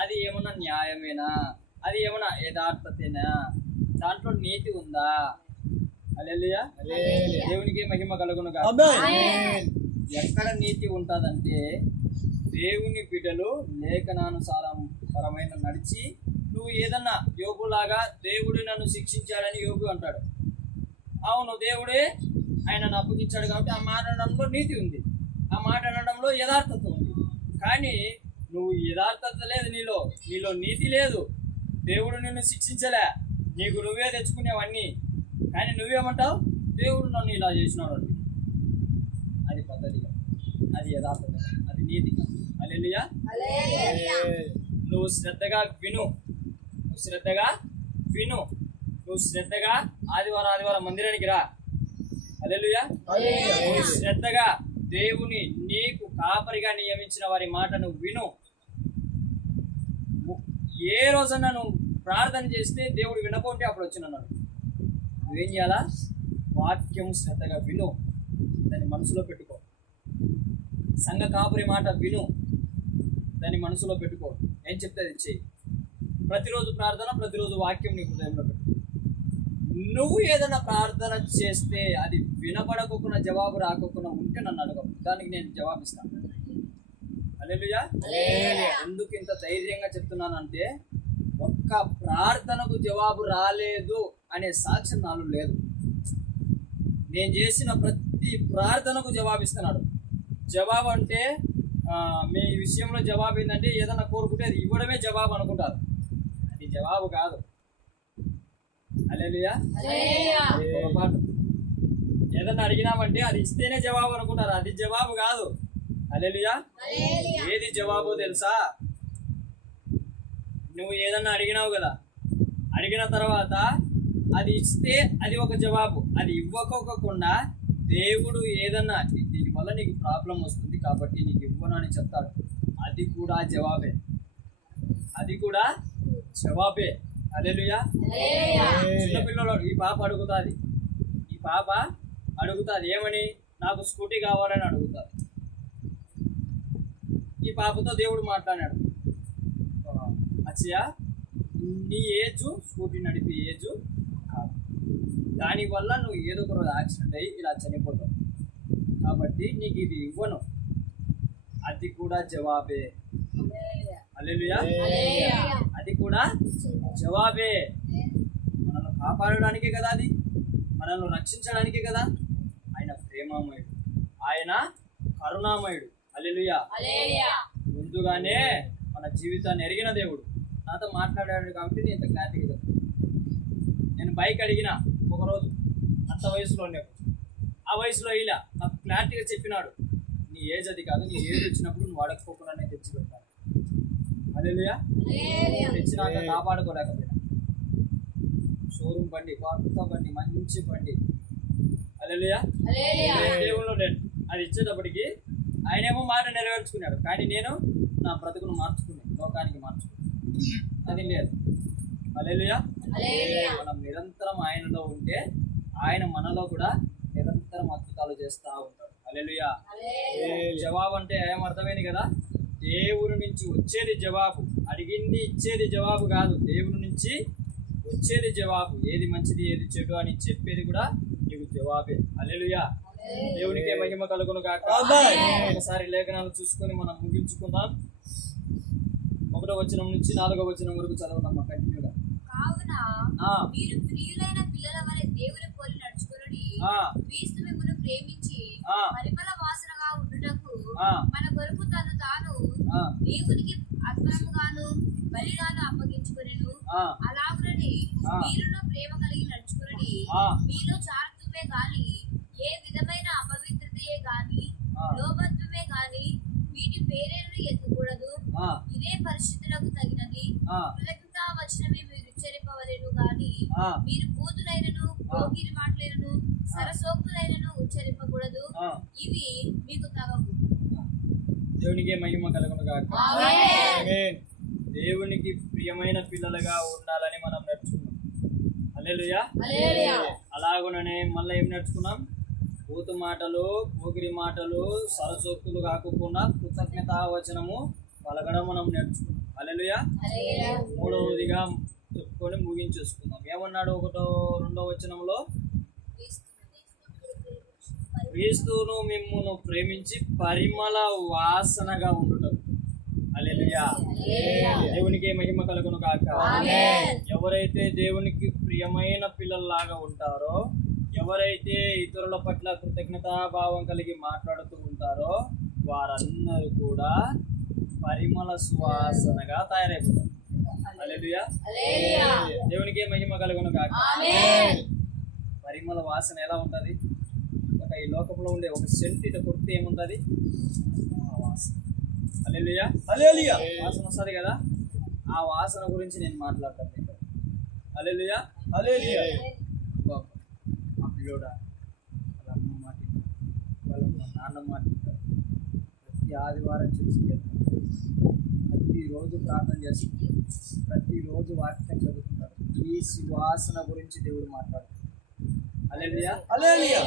అది ఏమన్నా న్యాయమేనా? అది ఏమన్నా యథార్థతేనా? దాంట్లో నీతి ఉందా? హల్లెలూయా. దేవునికి మహిమ కలుగును గాక. ఎక్కడ నీతి ఉంటుందంటే దేవుని బిడ్డలు లేఖనానుసారం పరమైన నడిచి, నువ్వు ఏదన్నా యోబులాగా దేవుడు నన్ను శిక్షించాడని యోబు అంటాడు. అవును, దేవుడే ఆయనను అప్పగించాడు కాబట్టి ఆ మాట అనడంలో నీతి ఉంది, ఆ మాట అనడంలో యథార్థత ఉంది. కానీ నువ్వు యథార్థత లేదు, నీలో నీతి లేదు. దేవుడు నిన్ను శిక్షించలే, నీకు నువ్వే తెచ్చుకునేవన్నీ. కానీ నువ్వేమంటావు? దేవుడు నన్ను ఇలా చేసినాడు అండి. అది పద్ధతిగా, అది యథార్థత, అది నీతిగా. హల్లెలూయా. నువ్వు శ్రద్ధగా విను, నువ్వు శ్రద్ధగా ఆదివారం మందిరానికి రా. హల్లెలూయా. శ్రద్ధగా దేవుని నీకు కాపరిగా నియమించిన వారి మాట నువ్వు విను. ఏ రోజన్నా నువ్వు ప్రార్థన చేస్తే దేవుడు వినకుంటే అప్పుడు వచ్చినన్నాడు. నువ్వేం చేయాలా? వాక్యం శ్రద్ధగా విను, దాన్ని మనసులో పెట్టుకో. సంఘ కాపరి మాట విను, దాన్ని మనసులో పెట్టుకో. ఏం చెప్తే అది చెయ్యి. ప్రతిరోజు ప్రార్థన, ప్రతిరోజు వాక్యం నీ హృదయంలో పెట్టు. నువ్వు ఏదైనా ప్రార్థన చేస్తే అది వినపడకుండా, జవాబు రాకుండా ఉంటే నన్ను అడగవు, దానికి నేను జవాబిస్తాను. హల్లెలూయా. ఎందుకు ఇంత ధైర్యంగా చెప్తున్నానంటే, ఒక్క ప్రార్థనకు జవాబు రాలేదు అనే సాక్ష్యం నాలో లేదు. నేను చేసిన ప్రతి ప్రార్థనకు జవాబిస్తున్నాడు. జవాబు అంటే మీ విషయంలో జవాబు ఏంటంటే ఏదైనా కోరుకుంటే అది ఇవ్వడమే జవాబు అనుకుంటారు. అది జవాబు కాదు. హల్లెలూయా. పొరపాటు. ఏదన్నా అడిగినామంటే అది ఇస్తేనే జవాబు అనుకుంటారు, అది జవాబు కాదు. హల్లెలూయా. ఏది జవాబు తెలుసా? నువ్వు ఏదన్నా అడిగినావు కదా, అడిగిన తర్వాత అది ఇస్తే అది ఒక జవాబు. అది ఇవ్వకోకుండా దేవుడు ఏదన్నా దీనివల్ల నీకు ప్రాబ్లం వస్తుంది కాబట్టి నీకు ఇవ్వను అని చెప్తాడు, అది కూడా జవాబే. హల్లెలూయా. చిన్నపిల్లలు ఈ పాప అడుగుతుంది ఏమని? నాకు స్కూటీ కావాలని అడుగుతారు. ఈ పాపతో దేవుడు మాట్లాడాడు, అచ్చయ్య నీ ఏజ్ స్కూటీ నడిపే ఏజ్ కాదు, దానివల్ల నువ్వు ఏదో ఒక రోజు యాక్సిడెంట్ అయ్యి ఇలా చనిపోతావు కాబట్టి నీకు ఇది ఇవ్వను. అది కూడా జవాబే. హల్లెలూయా. అది కూడా జవాబే. మనల్ని కాపాడడానికే కదా, అది మనల్ని రక్షించడానికే కదా. ఆయన ప్రేమమయుడు, ఆయన కరుణామయుడు. హల్లెలూయా. ముందుగానే మన జీవితాన్ని ఎరిగిన దేవుడు నాతో మాట్లాడాడు కాబట్టి నేను ఇంత క్లారిటీగా చెప్తాను. నేను బైక్ అడిగిన ఒకరోజు అంత వయసులో ఉండేప్పుడు, ఆ వయసులో ఇలా నాకు క్లారిటీగా చెప్పినాడు, నీ ఏజ్ అది కాదు, నీ ఏజ్ వచ్చినప్పుడు నువ్వు అడగకోకుండానే తెచ్చి పెడతాను. హల్లెలూయా. తెచ్చినాక కాపాడుకోలేకపోయినా. షోరూమ్ బండి, కొత్త బండి, మంచి బండి. హల్లెలూయా. దేవుళ్ళు నేను అది ఇచ్చేటప్పటికి ఆయనేమో మాట నెరవేర్చుకున్నాడు, కానీ నేను నా బ్రతుకును మార్చుకున్నాను, లోకానికి మార్చుకున్నాను. అది లేదు. హల్లెలూయా. మనం నిరంతరం ఆయనలో ఉంటే ఆయన మనలో కూడా నిరంతరం అద్భుతాలు చేస్తూ ఉంటాడు. హల్లెలూయా. జవాబు అంటే ఏమర్థమైంది కదా, దేవుని నుంచి వచ్చేది జవాబు, అడిగింది ఇచ్చేది జవాబు కాదు, దేవుని నుంచి వచ్చేది జవాబు. ఏది మంచిది ఏది చెడు అని చెప్పేది కూడా నీకు జవాబే. హల్లెలూయా. దేవునికే మహిమ కలుగును గాక. ఒకసారి లేఖనాలు చూసుకొని మనం ముగించుకుందాం. 1వ వచనం నుంచి 4వ వచనం వరకు చదవడం కంటిన్యూగా. కావున మీరు ప్రియులైన పిల్లల వలె దేవుని పోలి నడుచుకొనుడి. క్రీస్తు మిమ్మును ప్రేమించి పరిమళ వాసనగా ఉండుటకు మన కొరకు తను తాను దేవునికి అర్పణముగాను బలిగాను అప్పగించుకొనెను. అలాగునని మీరును ప్రేమ కలిగి నడుచుకొనుడి. మీలో చారుత్వమే గాని ఏ విధమైన అపవిత్రతయే గాని లోభత్వమే గాని వీటి పేరేను ఎత్తకూడదు. ఇదే పరిస్థితులకు తగినది. కృతజ్ఞతా వచనమే మీరు ఉచ్చరింపవలెను గాని మీరు బూతులైనను పోకిరి మాటలైనను సరసోక్తులైనను ఉచ్చరింపకూడదు. ఇవి మీకు తగవు. దేవునికి మహిమ కలుగును గాక. దేవునికి ప్రియమైన పిల్లలుగా ఉండాలని మనం నేర్చుకున్నాం. హల్లెలూయా. అలాగుననే మళ్ళీ ఏం నేర్చుకున్నాం, బూతు మాటలు, పోకిరి మాటలు, సరసోక్తులు కాకుండా కృతజ్ఞతా వచనము పలకడం మనం నేర్చుకున్నాం. హల్లెలూయా. 3వదిగా చెప్పుకొని ముగించేసుకుందాం. ఏమన్నాడు 2వ వచనంలో, క్రీస్తును మిమ్మును ప్రేమించి పరిమళ వాసనగా ఉండుటకు. హల్లెలూయా. దేవునికి మహిమ కలుగును గాక. ఎవరైతే దేవునికి ప్రియమైన పిల్లల్లాగా ఉంటారో, ఎవరైతే ఇతరుల పట్ల కృతజ్ఞతాభావం కలిగి మాట్లాడుతూ ఉంటారో వారందరూ కూడా పరిమళ సువాసనగా తయారైపోతారు. హల్లెలూయా. దేవునికి మహిమ కలుగును గాక. పరిమళ వాసన ఎలా ఉంటది? ఒక ఈ లోకంలో ఉండే ఒక సెంట్ ఇట కొడితే ఏముంటది? వాసన. హల్లెలూయా. వాసన వస్తుంది కదా, ఆ వాసన గురించి నేను మాట్లాడతాను. హల్లెలూయా. మా పిల్లోడా వాళ్ళ అమ్మ మాట వాళ్ళ నాన్న మాట ప్రతి ఆదివారం చర్చికి వెళ్తారు, ప్రతిరోజు ప్రార్థన చేస్తారు, ప్రతిరోజు వాక్యం చదువుతుంటారు. ఈ సువాసన గురించి దేవుడు మాట్లాడుతారు. హల్లెలూయా.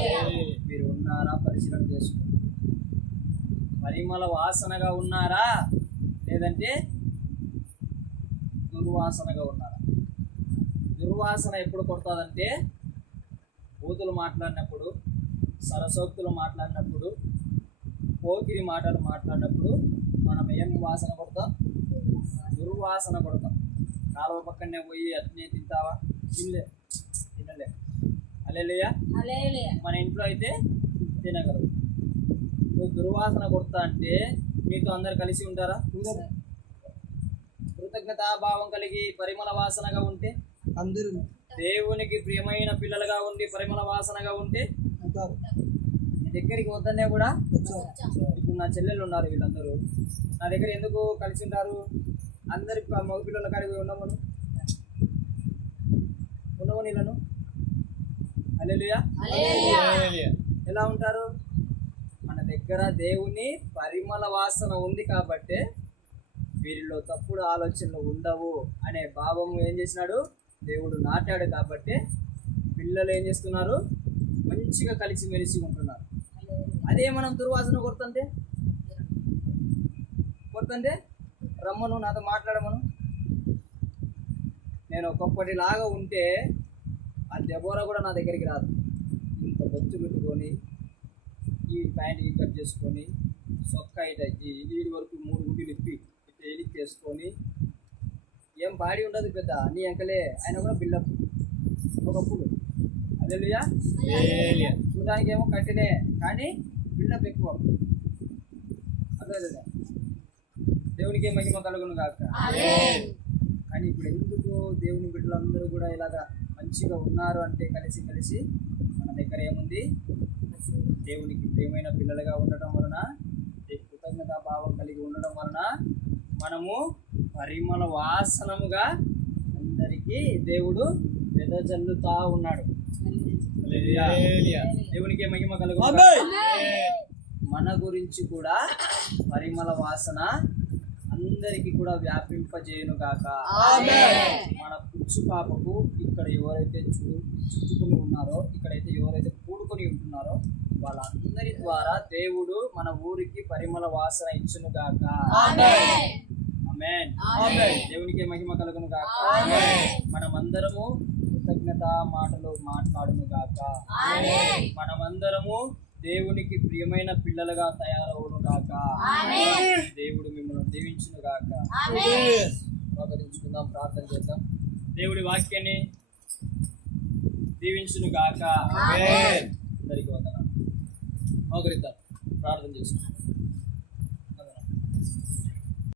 మీరు ఉన్నారా? పరిశీలన చేసుకోండి. పరిమళ వాసనగా ఉన్నారా, లేదంటే దుర్వాసనగా ఉన్నారా? దుర్వాసన ఎప్పుడు కొడుతుందంటే బూతులు మాట్లాడినప్పుడు, సరసోక్తులు మాట్లాడినప్పుడు, పోకిరి మాటలు మాట్లాడినప్పుడు మనం ఏం వాసన కొడతాం? దుర్వాసన కొడతాం. కాలువ పక్కనే పోయి అట్నే తింటావా? తినలే. హల్లెలూయా. మన ఇంట్లో అయితే తినగలవు. నువ్వు దుర్వాసన కొడతా అంటే నీతో అందరు కలిసి ఉంటారా? కృతజ్ఞతాభావం కలిగి పరిమళ వాసనగా ఉంటే అందరూ, దేవునికి ప్రియమైన పిల్లలుగా ఉండి పరిమళ వాసనగా ఉంటే నీ దగ్గరికి వద్దనే కూడా. ఇప్పుడు నా చెల్లెళ్ళు ఉన్నారు, వీళ్ళందరూ నా దగ్గర ఎందుకు కలిసి ఉంటారు? అందరి మగ పిల్లల కాడికి ఉండమను వీళ్ళను. హల్లెలూయా. ఎలా ఉంటారు? మన దగ్గర దేవుని పరిమళ వాసన ఉంది కాబట్టి వీరిలో తప్పుడు ఆలోచనలు ఉండవు అనే భావము ఏం చేసినాడు? దేవుడు నాటాడు కాబట్టి పిల్లలు ఏం చేస్తున్నారు? మంచిగా కలిసిమెలిసి ఉంటున్నారు. అదే మనం దుర్వాసన కొడుతుంటే రమ్మను, నాతో మాట్లాడమను. నేను ఒక్కొక్కటిలాగా ఉంటే ఆ దెబోరా కూడా నా దగ్గరికి రాదు. ఇంత బొచ్చు పెట్టుకొని, ఈ ప్యాంట్ కట్ చేసుకొని, సొక్క వీడి వరకు 3 గుడ్డీలు ఇప్పి ఇట్లా ఎలిక్ చేసుకొని, ఏం బాడీ ఉండదు పెద్ద, నీ అంకలే ఆయన కూడా బిల్డప్ ఒకప్పుడు. హల్లెలూయా. చూడడానికి ఏమో కట్టినే, కానీ బిల్డప్ ఎక్కువ. అదే దేవునికి మహిమ కలుగును గాక. కానీ ఇప్పుడు ఎందుకు దేవుని బిడ్డలందరూ కూడా ఇలాగా మంచిగా ఉన్నారు అంటే కలిసి మన దగ్గర ఏముంది? దేవునికి ప్రియమైన పిల్లలుగా ఉండటం వలన, కృతజ్ఞతా భావం కలిగి ఉండడం వలన మనము పరిమళ వాసనముగా అందరికీ దేవుడు వెదజల్లుతా ఉన్నాడు. దేవునికి మహిమ కలుగు. మన గురించి కూడా పరిమళ వాసన అందరికి కూడా వ్యాపింపజేయును గాక. మన పుచ్చు పాపకు ఇక్కడ ఎవరైతే చుట్టుకుని ఉన్నారో, ఇక్కడైతే ఎవరైతే కూడుకొని ఉంటున్నారో వాళ్ళందరి ద్వారా దేవుడు మన ఊరికి పరిమళ వాసన ఇచ్చును గాక. ఆమేన్. దేవునికి మహిమ కలుగును గాక. మనమందరము కృతజ్ఞత మాటలు మాట్లాడును గాక. మనమందరము దేవునికి ప్రియమైన పిల్లలుగా తయారవును గాక. దేవుడు మిమ్మల్ని దీవించును గాక. స్వాగతించుకుందాం, ప్రార్థన చేద్దాం. దేవుడి వాక్యాన్ని దీవించును గాక. అందరికీ వందనాలు. మోకరిద్దాం, ప్రార్థన చేసుకుందాం.